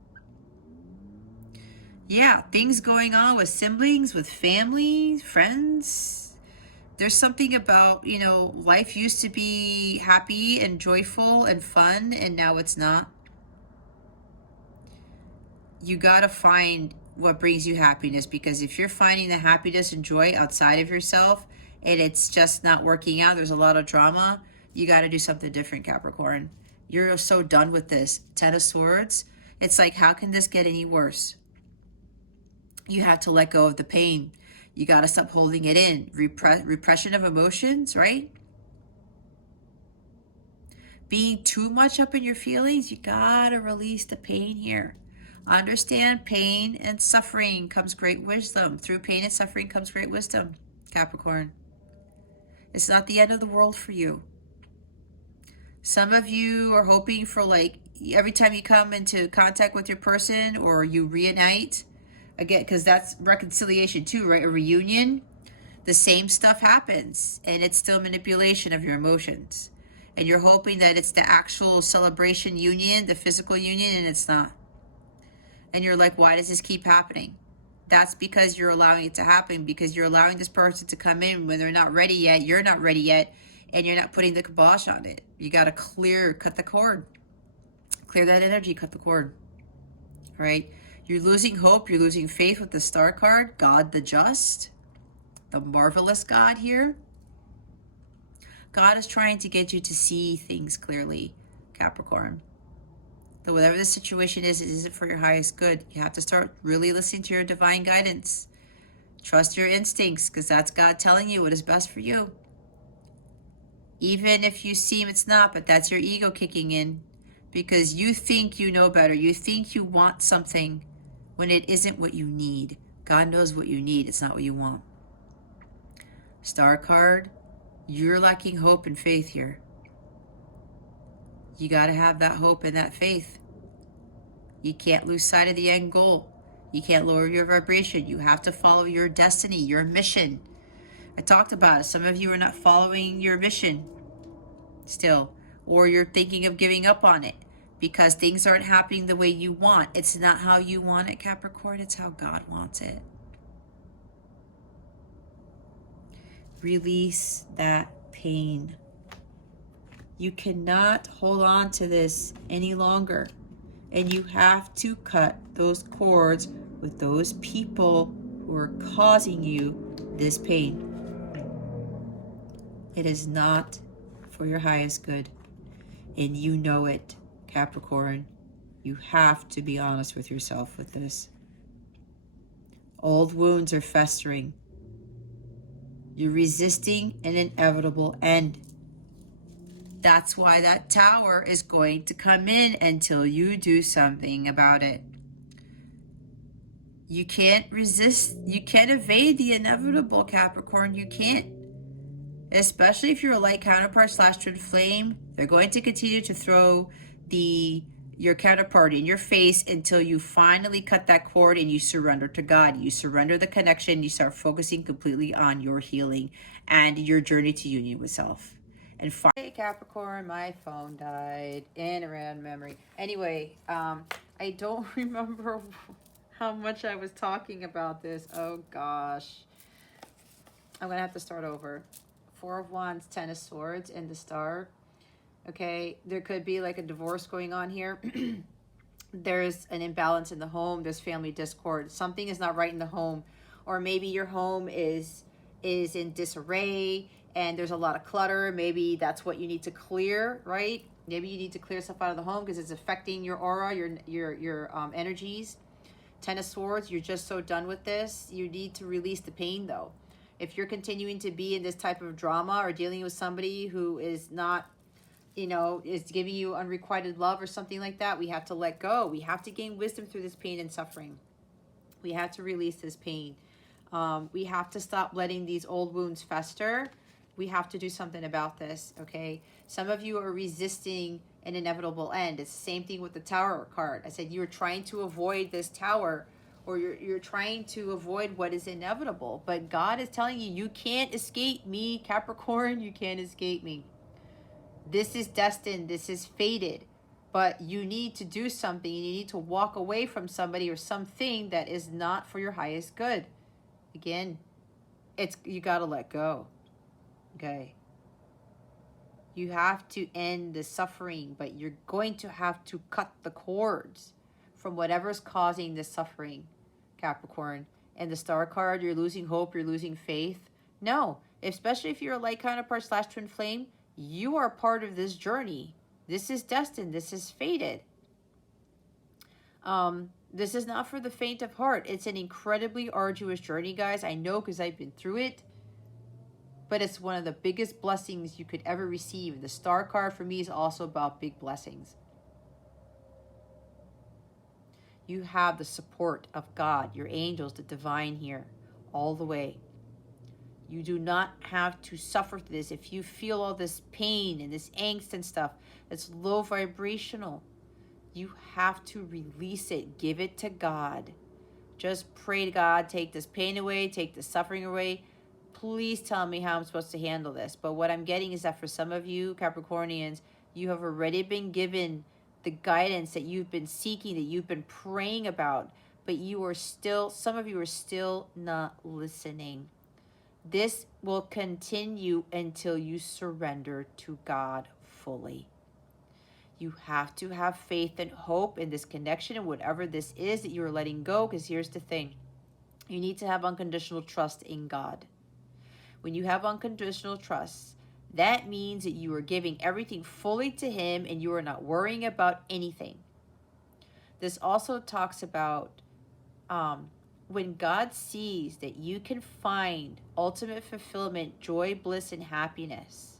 Yeah, things going on with siblings, with family, friends. There's something about, you know, life used to be happy and joyful and fun, and now it's not. You got to find what brings you happiness, because if you're finding the happiness and joy outside of yourself and it's just not working out, there's a lot of drama, you got to do something different, Capricorn. You're so done with this. Ten of Swords. It's like, how can this get any worse? You have to let go of the pain. You got to stop holding it in. Repression of emotions, right? Being too much up in your feelings, you got to release the pain here. Understand pain and suffering comes great wisdom. Through pain and suffering comes great wisdom, Capricorn. It's not the end of the world for you. Some of you are hoping for, like, every time you come into contact with your person or you reunite, again, because that's reconciliation too, right? A reunion, the same stuff happens, and it's still manipulation of your emotions. And you're hoping that it's the actual celebration union, the physical union, and it's not. And you're like, why does this keep happening? That's because you're allowing it to happen, because you're allowing this person to come in when they're not ready yet, you're not ready yet, and you're not putting the kibosh on it. You got to cut the cord. Clear that energy, cut the cord. All right? You're losing hope, you're losing faith with the Star card, God the Just, the marvelous God here. God is trying to get you to see things clearly, Capricorn. That whatever the situation is, it isn't for your highest good. You have to start really listening to your divine guidance. Trust your instincts, because that's God telling you what is best for you. Even if you seem it's not, but that's your ego kicking in, because you think you know better. You think you want something when it isn't what you need. God knows what you need. It's not what you want. Star card, you're lacking hope and faith here. You got to have that hope and that faith. You can't lose sight of the end goal. You can't lower your vibration. You have to follow your destiny, your mission. I talked about it. Some of you are not following your mission still, or you're thinking of giving up on it because things aren't happening the way you want. It's not how you want it, Capricorn. It's how God wants it. Release that pain. You cannot hold on to this any longer. And you have to cut those cords with those people who are causing you this pain. It is not for your highest good. And you know it, Capricorn. You have to be honest with yourself with this. Old wounds are festering. You're resisting an inevitable end. That's why that Tower is going to come in until you do something about it. You can't resist. You can't evade the inevitable, Capricorn. You can't. Especially if you're a light counterpart / twin flame, they're going to continue to throw your counterpart in your face until you finally cut that cord and you surrender to God. You surrender the connection. You start focusing completely on your healing and your journey to union with self. And finally, Capricorn, my phone died in around memory. Anyway, I don't remember how much I was talking about this. Oh gosh. I'm going to have to start over. Four of Wands, Ten of Swords, and the Star. Okay, there could be like a divorce going on here. There's an imbalance in the home. There's family discord. Something is not right in the home. Or maybe your home is in disarray and there's a lot of clutter. Maybe that's what you need to clear, right? Maybe you need to clear stuff out of the home because it's affecting your aura, your energies. Ten of Swords, you're just so done with this. You need to release the pain though. If you're continuing to be in this type of drama or dealing with somebody who is not, you know, is giving you unrequited love or something like that, we have to let go. We have to gain wisdom through this pain and suffering. We have to release this pain. We have to stop letting these old wounds fester. We have to do something about this, okay? Some of you are resisting an inevitable end. It's the same thing with the Tower card. I said you're trying to avoid this tower, or you're trying to avoid what is inevitable. But God is telling you, you can't escape me, Capricorn. You can't escape me. This is destined. This is fated. But you need to do something. You need to walk away from somebody or something that is not for your highest good. Again, you got to let go. Okay. You have to end the suffering, but you're going to have to cut the cords from whatever's causing the suffering, Capricorn. And the Star card, you're losing hope, you're losing faith. No, especially if you're a light counterpart / twin flame, you are part of this journey. This is destined. This is fated. This is not for the faint of heart. It's an incredibly arduous journey, guys. I know because I've been through it. But it's one of the biggest blessings you could ever receive. The Star card for me is also about big blessings. You have the support of God, your angels, the divine here, all the way. You do not have to suffer through this. If you feel all this pain and this angst and stuff, it's low vibrational. You have to release it. Give it to God. Just pray to God, take this pain away, take the suffering away. Please tell me how I'm supposed to handle this. But what I'm getting is that for some of you Capricornians, you have already been given the guidance that you've been seeking, that you've been praying about, but you are still, some of you are still not listening. This will continue until you surrender to God fully. You have to have faith and hope in this connection and whatever this is that you're letting go, because here's the thing. You need to have unconditional trust in God. When you have unconditional trust, that means that you are giving everything fully to Him and you are not worrying about anything. This also talks about when God sees that you can find ultimate fulfillment, joy, bliss, and happiness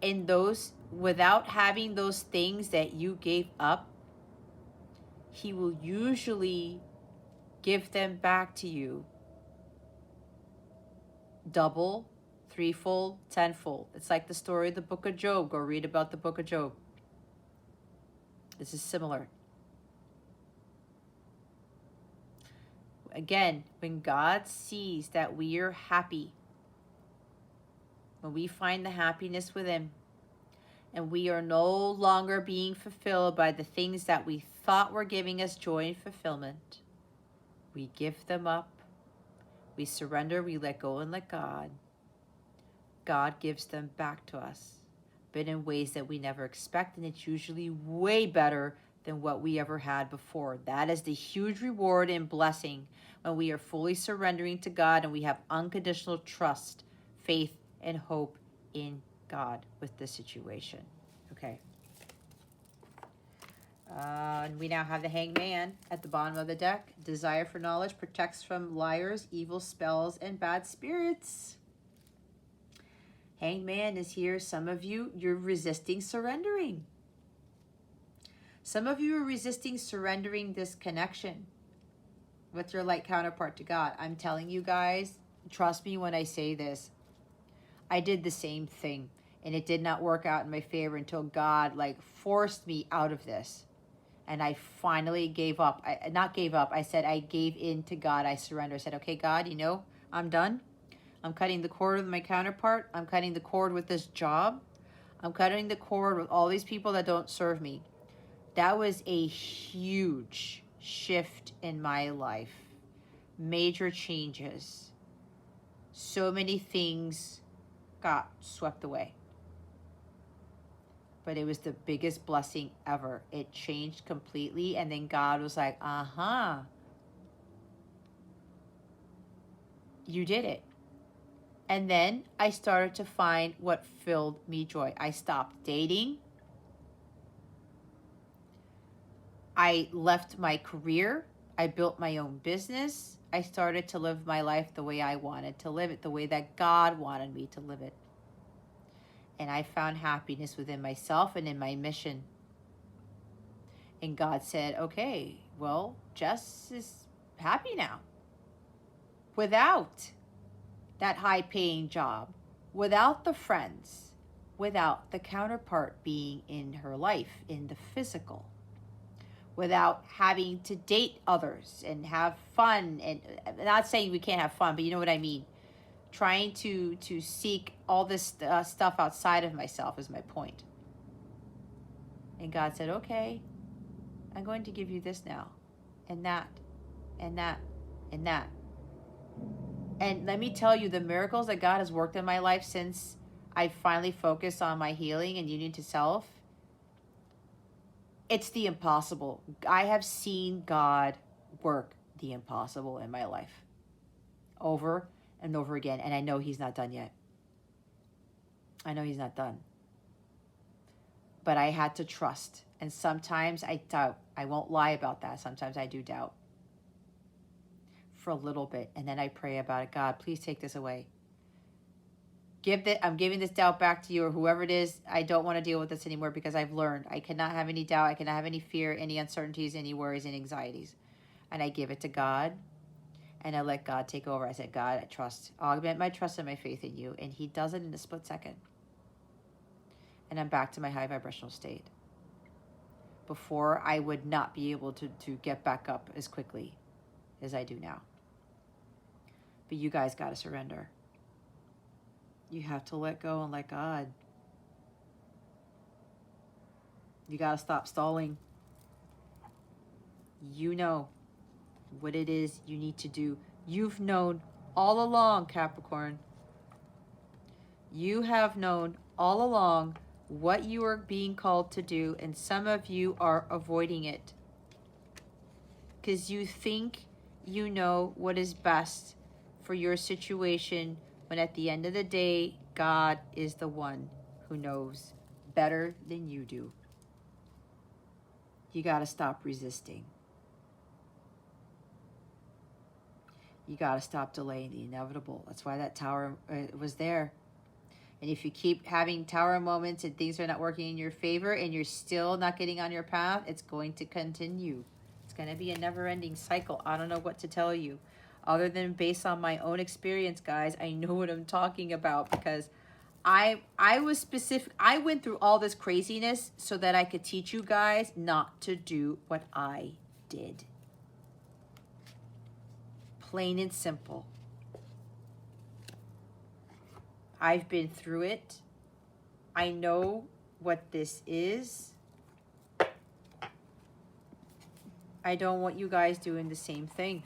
in those, without having those things that you gave up, He will usually give them back to you double, threefold, tenfold. It's like the story of the book of Job. Go read about the book of Job. This is similar. Again, when God sees that we are happy, when we find the happiness within, and we are no longer being fulfilled by the things that we thought were giving us joy and fulfillment, we give them up. We surrender, we let go and let God. God gives them back to us, but in ways that we never expect, and it's usually way better than what we ever had before. That is the huge reward and blessing when we are fully surrendering to God and we have unconditional trust, faith, and hope in God with this situation. Okay. And we now have the Hanged Man at the bottom of the deck. Desire for knowledge protects from liars, evil spells, and bad spirits. Hanged Man is here. Some of you, you're resisting surrendering. Some of you are resisting surrendering this connection with your light counterpart to God. I'm telling you guys, trust me when I say this. I did the same thing, and it did not work out in my favor until God forced me out of this. And I finally gave up. I said I gave in to God. I surrendered. I said, okay, God, you know, I'm done. I'm cutting the cord with my counterpart. I'm cutting the cord with this job. I'm cutting the cord with all these people that don't serve me. That was a huge shift in my life. Major changes. So many things got swept away. But it was the biggest blessing ever. It changed completely. And then God was like, you did it. And then I started to find what filled me joy. I stopped dating. I left my career. I built my own business. I started to live my life the way I wanted to live it, the way that God wanted me to live it. And I found happiness within myself and in my mission. And God said, okay, well, Jess is happy now. Without that high-paying job, without the friends, without the counterpart being in her life, in the physical, without having to date others and have fun. And I'm not saying we can't have fun, but you know what I mean. Trying to seek all this stuff outside of myself is my point. And God said, okay, I'm going to give you this now, and that, and that, and that. And let me tell you, the miracles that God has worked in my life since I finally focused on my healing and union to self, it's the impossible. I have seen God work the impossible in my life over and over again. And I know he's not done yet. I know he's not done. But I had to trust. And sometimes I doubt. I won't lie about that. Sometimes I do doubt. For a little bit. And then I pray about it. God, please take this away. I'm giving this doubt back to you, or whoever it is. I don't want to deal with this anymore because I've learned I cannot have any doubt. I cannot have any fear, any uncertainties, any worries, any anxieties. And I give it to God, and I let God take over. I said, God, I trust. Augment my trust and my faith in you. And he does it in a split second. And I'm back to my high vibrational state. Before, I would not be able to get back up as quickly as I do now. But you guys got to surrender. You have to let go and let God. You got to stop stalling. You know what it is you need to do. You've known all along, Capricorn. You have known all along what you are being called to do, and some of you are avoiding it because you think you know what is best for your situation, when at the end of the day, God is the one who knows better than you do. You got to stop resisting. You got to stop delaying the inevitable. That's why that tower was there. And if you keep having tower moments and things are not working in your favor and you're still not getting on your path, it's going to continue. It's going to be a never-ending cycle. I don't know what to tell you. Other than based on my own experience, guys, I know what I'm talking about because I was specific. I went through all this craziness so that I could teach you guys not to do what I did. Plain and simple. I've been through it. I know what this is. I don't want you guys doing the same thing.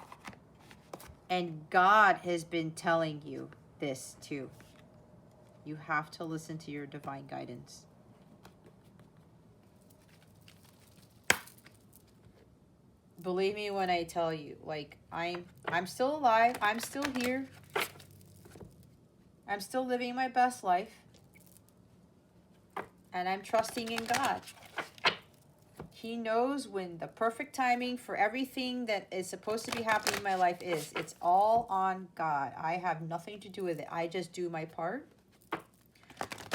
And God has been telling you this too. You have to listen to your divine guidance. Believe me when I tell you, like, I'm still alive. I'm still here. I'm still living my best life. And I'm trusting in God. He knows when the perfect timing for everything that is supposed to be happening in my life is. It's all on God. I have nothing to do with it. I just do my part.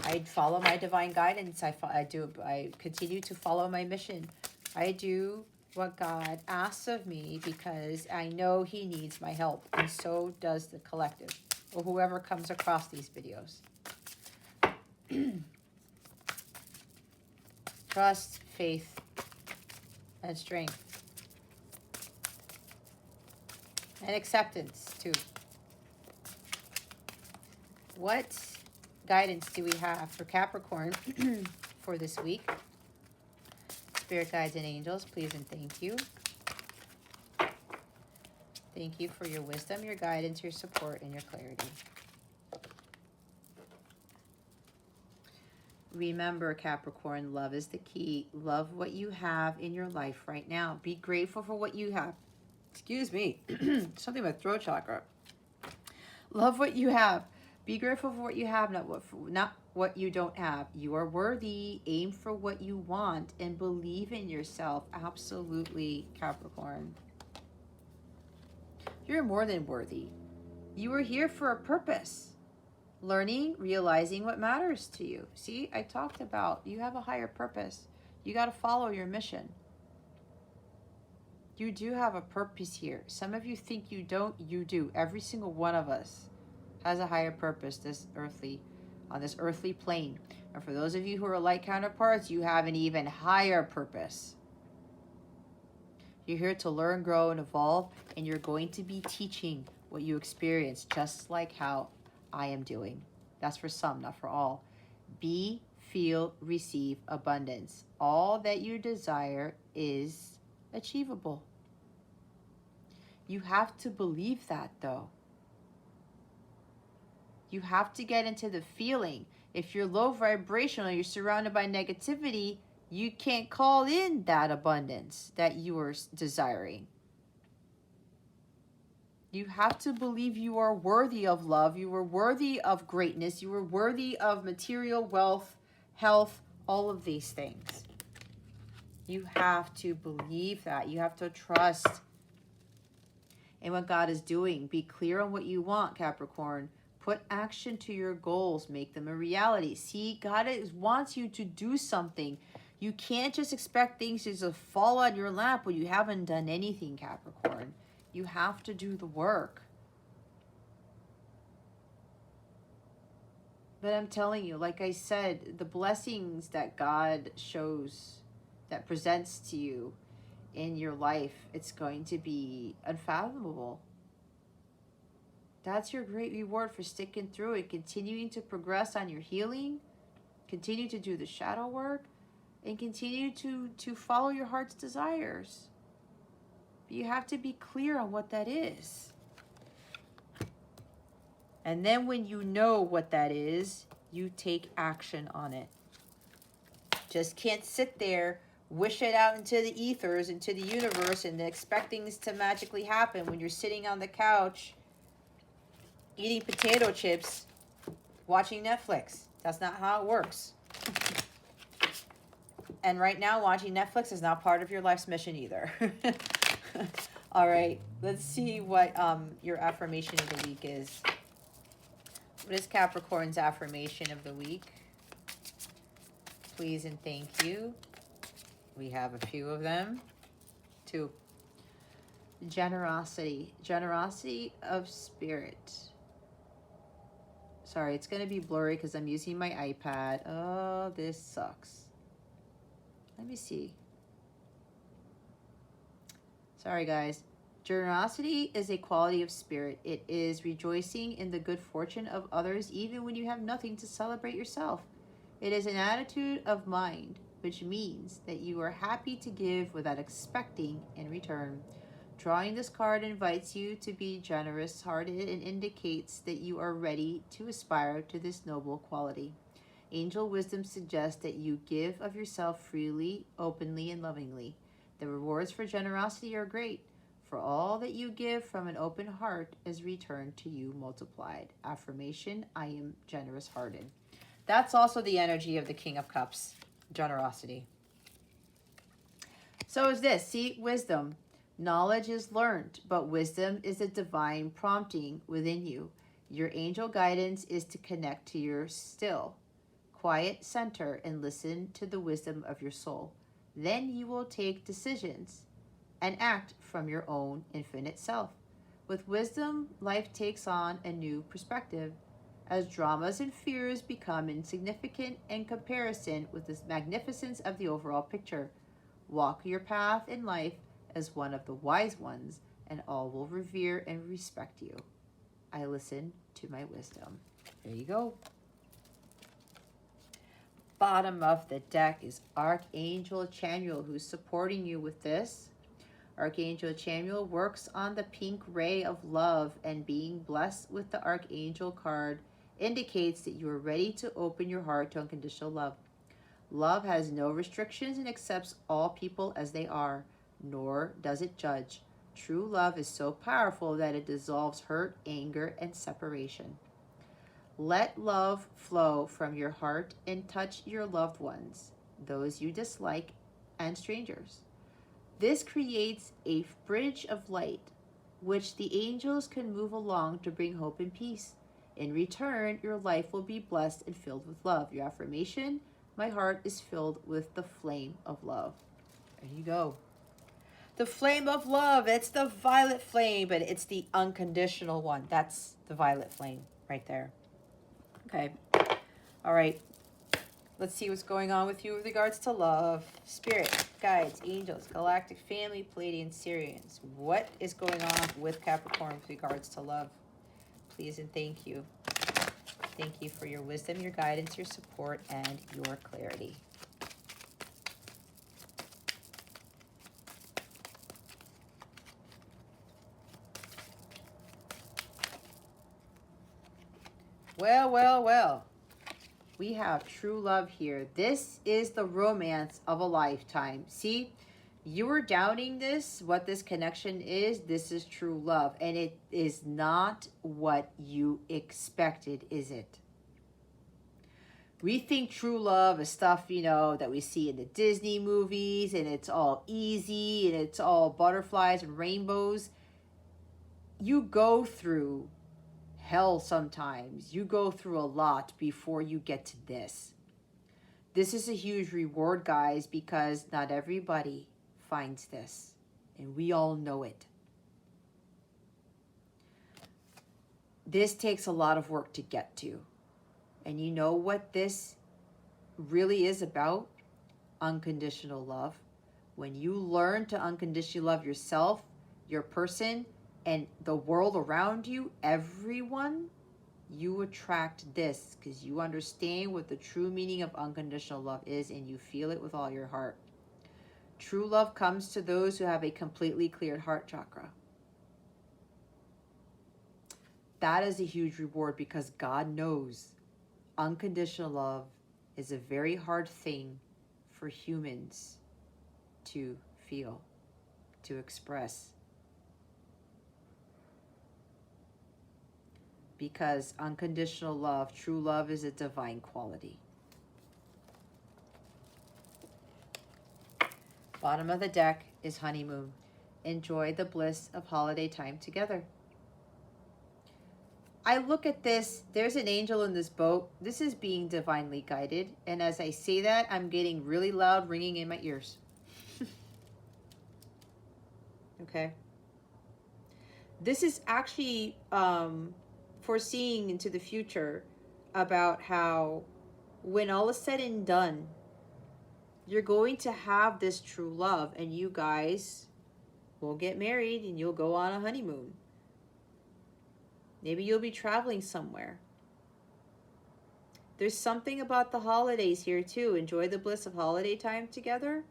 I follow my divine guidance. I continue to follow my mission. I do what God asks of me because I know he needs my help. And so does the collective or whoever comes across these videos. Trust, faith, and strength. And acceptance, too. What guidance do we have for Capricorn for this week? Spirit guides and angels, please and thank you. Thank you for your wisdom, your guidance, your support, and your clarity. Remember, Capricorn, love is the key. Love what you have in your life right now. Be grateful for what you have. Excuse me. Something with throat chakra. Love what you have. Be grateful for what you have, not what you don't have. You are worthy. Aim for what you want and believe in yourself. Absolutely, Capricorn. You're more than worthy. You were here for a purpose. Learning, realizing what matters to you. See, I talked about you have a higher purpose. You got to follow your mission. You do have a purpose here. Some of you think you don't, you do. Every single one of us has a higher purpose on this earthly plane. And for those of you who are light counterparts, you have an even higher purpose. You're here to learn, grow, and evolve, and you're going to be teaching what you experience, just like how I am doing. That's for some, not for all. Be, feel, receive abundance. All that you desire is achievable. You have to believe that, though. You have to get into the feeling. If you're low vibrational, you're surrounded by negativity, you can't call in that abundance that you are desiring. You have to believe you are worthy of love. You are worthy of greatness. You are worthy of material wealth, health, all of these things. You have to believe that. You have to trust in what God is doing. Be clear on what you want, Capricorn. Put action to your goals. Make them a reality. See, God wants you to do something. You can't just expect things to just fall on your lap when you haven't done anything, Capricorn. You have to do the work. But I'm telling you, like I said, the blessings that God shows, that presents to you in your life, it's going to be unfathomable. That's your great reward for sticking through it, continuing to progress on your healing, continue to do the shadow work, and continue to follow your heart's desires. But you have to be clear on what that is. And then when you know what that is, you take action on it. Just can't sit there, wish it out into the ethers, into the universe, and expect things to magically happen when you're sitting on the couch eating potato chips, watching Netflix. That's not how it works. And right now, watching Netflix is not part of your life's mission either. All right, let's see what your affirmation of the week is. What is Capricorn's affirmation of the week? Please and thank you. We have a few of them. 2. Generosity. Generosity of spirit. Sorry, it's going to be blurry because I'm using my iPad. Oh, this sucks. Let me see. Sorry, guys. Generosity is a quality of spirit. It is rejoicing in the good fortune of others even when you have nothing to celebrate yourself. It is an attitude of mind, which means that you are happy to give without expecting in return. Drawing this card invites you to be generous-hearted and indicates that you are ready to aspire to this noble quality. Angel wisdom suggests that you give of yourself freely, openly, and lovingly. The rewards for generosity are great. For all that you give from an open heart is returned to you multiplied. Affirmation, I am generous-hearted. That's also the energy of the King of Cups, generosity. So is this, see, wisdom. Knowledge is learned, but wisdom is a divine prompting within you. Your angel guidance is to connect to your still, quiet center and listen to the wisdom of your soul. Then you will take decisions and act from your own infinite self. With wisdom, life takes on a new perspective, as dramas and fears become insignificant in comparison with the magnificence of the overall picture. Walk your path in life as one of the wise ones, and all will revere and respect you. I listen to my wisdom. There you go. Bottom of the deck is Archangel Samuel, who's supporting you with this. Archangel Samuel works on the pink ray of love, and being blessed with the Archangel card indicates that you are ready to open your heart to unconditional love. Love has no restrictions and accepts all people as they are, nor does it judge. True love is so powerful that it dissolves hurt, anger, and separation. Let love flow from your heart and touch your loved ones, those you dislike, and strangers. This creates a bridge of light. which the angels can move along to bring hope and peace. In return, your life will be blessed and filled with love. Your affirmation: my heart is filled with the flame of love. There you go. The flame of love. It's the violet flame, but it's the unconditional one. That's the violet flame right there. Okay. All right. Let's see what's going on with you with regards to love. Spirit, guides, angels, galactic family, Pleiadian, Sirians. What is going on with Capricorn with regards to love? Please and thank you. Thank you for your wisdom, your guidance, your support, and your clarity. Well, well, well. We have true love here. This is the romance of a lifetime. See, you were doubting this, what this connection is. This is true love. And it is not what you expected, is it? We think true love is stuff, you know, that we see in the Disney movies, and it's all easy, and it's all butterflies and rainbows. You go through hell sometimes. You go through a lot before you get to this. This is a huge reward, guys, because not everybody finds this, and we all know it. This takes a lot of work to get to. And you know what this really is about? Unconditional love. When you learn to unconditionally love yourself, your person, and the world around you, everyone, you attract this because you understand what the true meaning of unconditional love is, and you feel it with all your heart. True love comes to those who have a completely cleared heart chakra. That is a huge reward because God knows unconditional love is a very hard thing for humans to feel, to express. Because unconditional love, true love, is a divine quality. Bottom of the deck is honeymoon. Enjoy the bliss of holiday time together. I look at this, there's an angel in this boat. This is being divinely guided. And as I say that, I'm getting really loud ringing in my ears. Okay. This is actually foreseeing into the future about how when all is said and done, you're going to have this true love and you guys will get married and you'll go on a honeymoon. Maybe you'll be traveling somewhere. There's something about the holidays here too. Enjoy the bliss of holiday time together.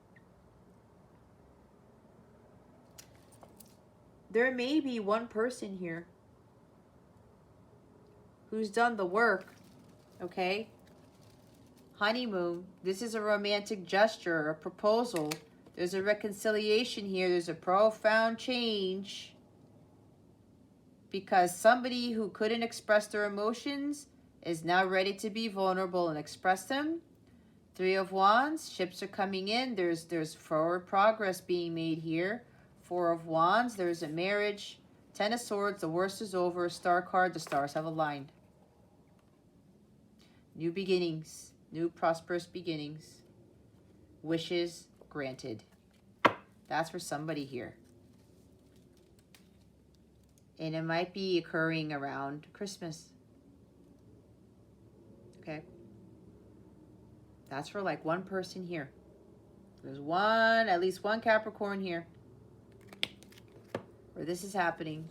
There may be one person here who's done the work, okay? Honeymoon, this is a romantic gesture, a proposal. There's a reconciliation here. There's a profound change. Because somebody who couldn't express their emotions is now ready to be vulnerable and express them. Three of Wands, ships are coming in. There's forward progress being made here. Four of Wands, there's a marriage. Ten of Swords, the worst is over. Star card, the stars have aligned. New beginnings, new prosperous beginnings. Wishes granted. That's for somebody here. And it might be occurring around Christmas. Okay. That's for like one person here. There's at least one Capricorn here where this is happening.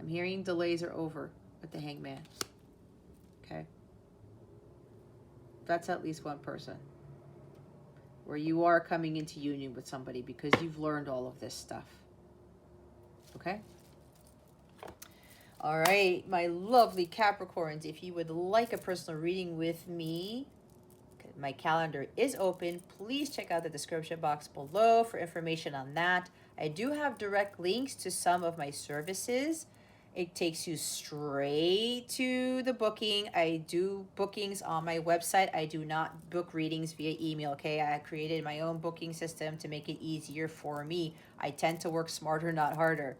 I'm hearing delays are over with the Hangman. Okay. That's at least one person where you are coming into union with somebody because you've learned all of this stuff. Okay. All right, my lovely Capricorns, if you would like a personal reading with me, my calendar is open. Please check out the description box below for information on that. I do have direct links to some of my services. It takes you straight to the booking. I do bookings on my website. I do not book readings via email, okay? I created my own booking system to make it easier for me. I tend to work smarter, not harder.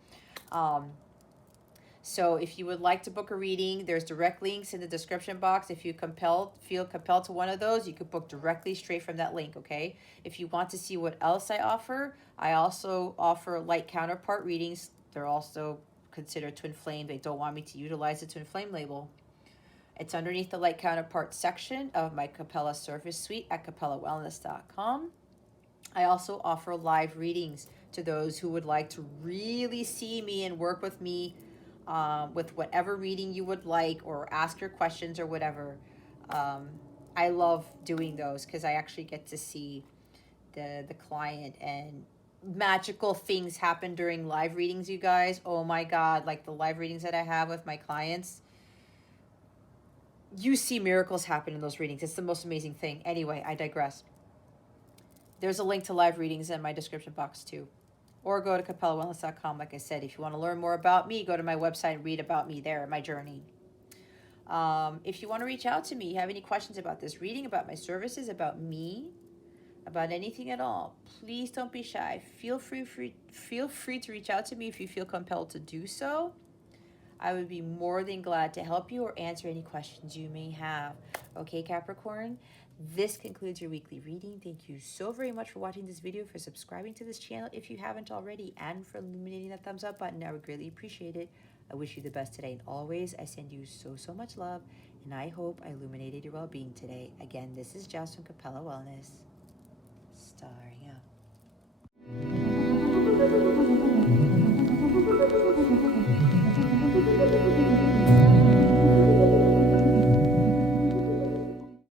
So if you would like to book a reading, there's direct links in the description box. If you feel compelled to one of those, you could book directly straight from that link, okay? If you want to see what else I also offer light counterpart readings. They're also considered twin flame. They don't want me to utilize the twin flame label. It's underneath the light counterpart section of my Capella service suite at capellawellness.com. I also offer live readings to those who would like to really see me and work with me with whatever reading you would like, or ask your questions or whatever. I love doing those because I actually get to see the client, and magical things happen during live readings, you guys. Oh my God, like the live readings that I have with my clients, you see miracles happen in those readings. It's the most amazing thing. Anyway, I digress. There's a link to live readings in my description box too. Or go to capellawellness.com. Like I said, if you want to learn more about me, go to my website and read about me there, my journey. If you want to reach out to me, you have any questions about this reading, about my services, about me, about anything at all, please don't be shy. Feel free to reach out to me if you feel compelled to do so. I would be more than glad to help you or answer any questions you may have. Okay, Capricorn? This concludes your weekly reading. Thank you so very much for watching this video, for subscribing to this channel if you haven't already, and for illuminating that thumbs up button. I would greatly appreciate it. I wish you the best today and always. I send you so much love, and I hope I illuminated your well-being today. Again, this is Jess from Capella Wellness, starring out.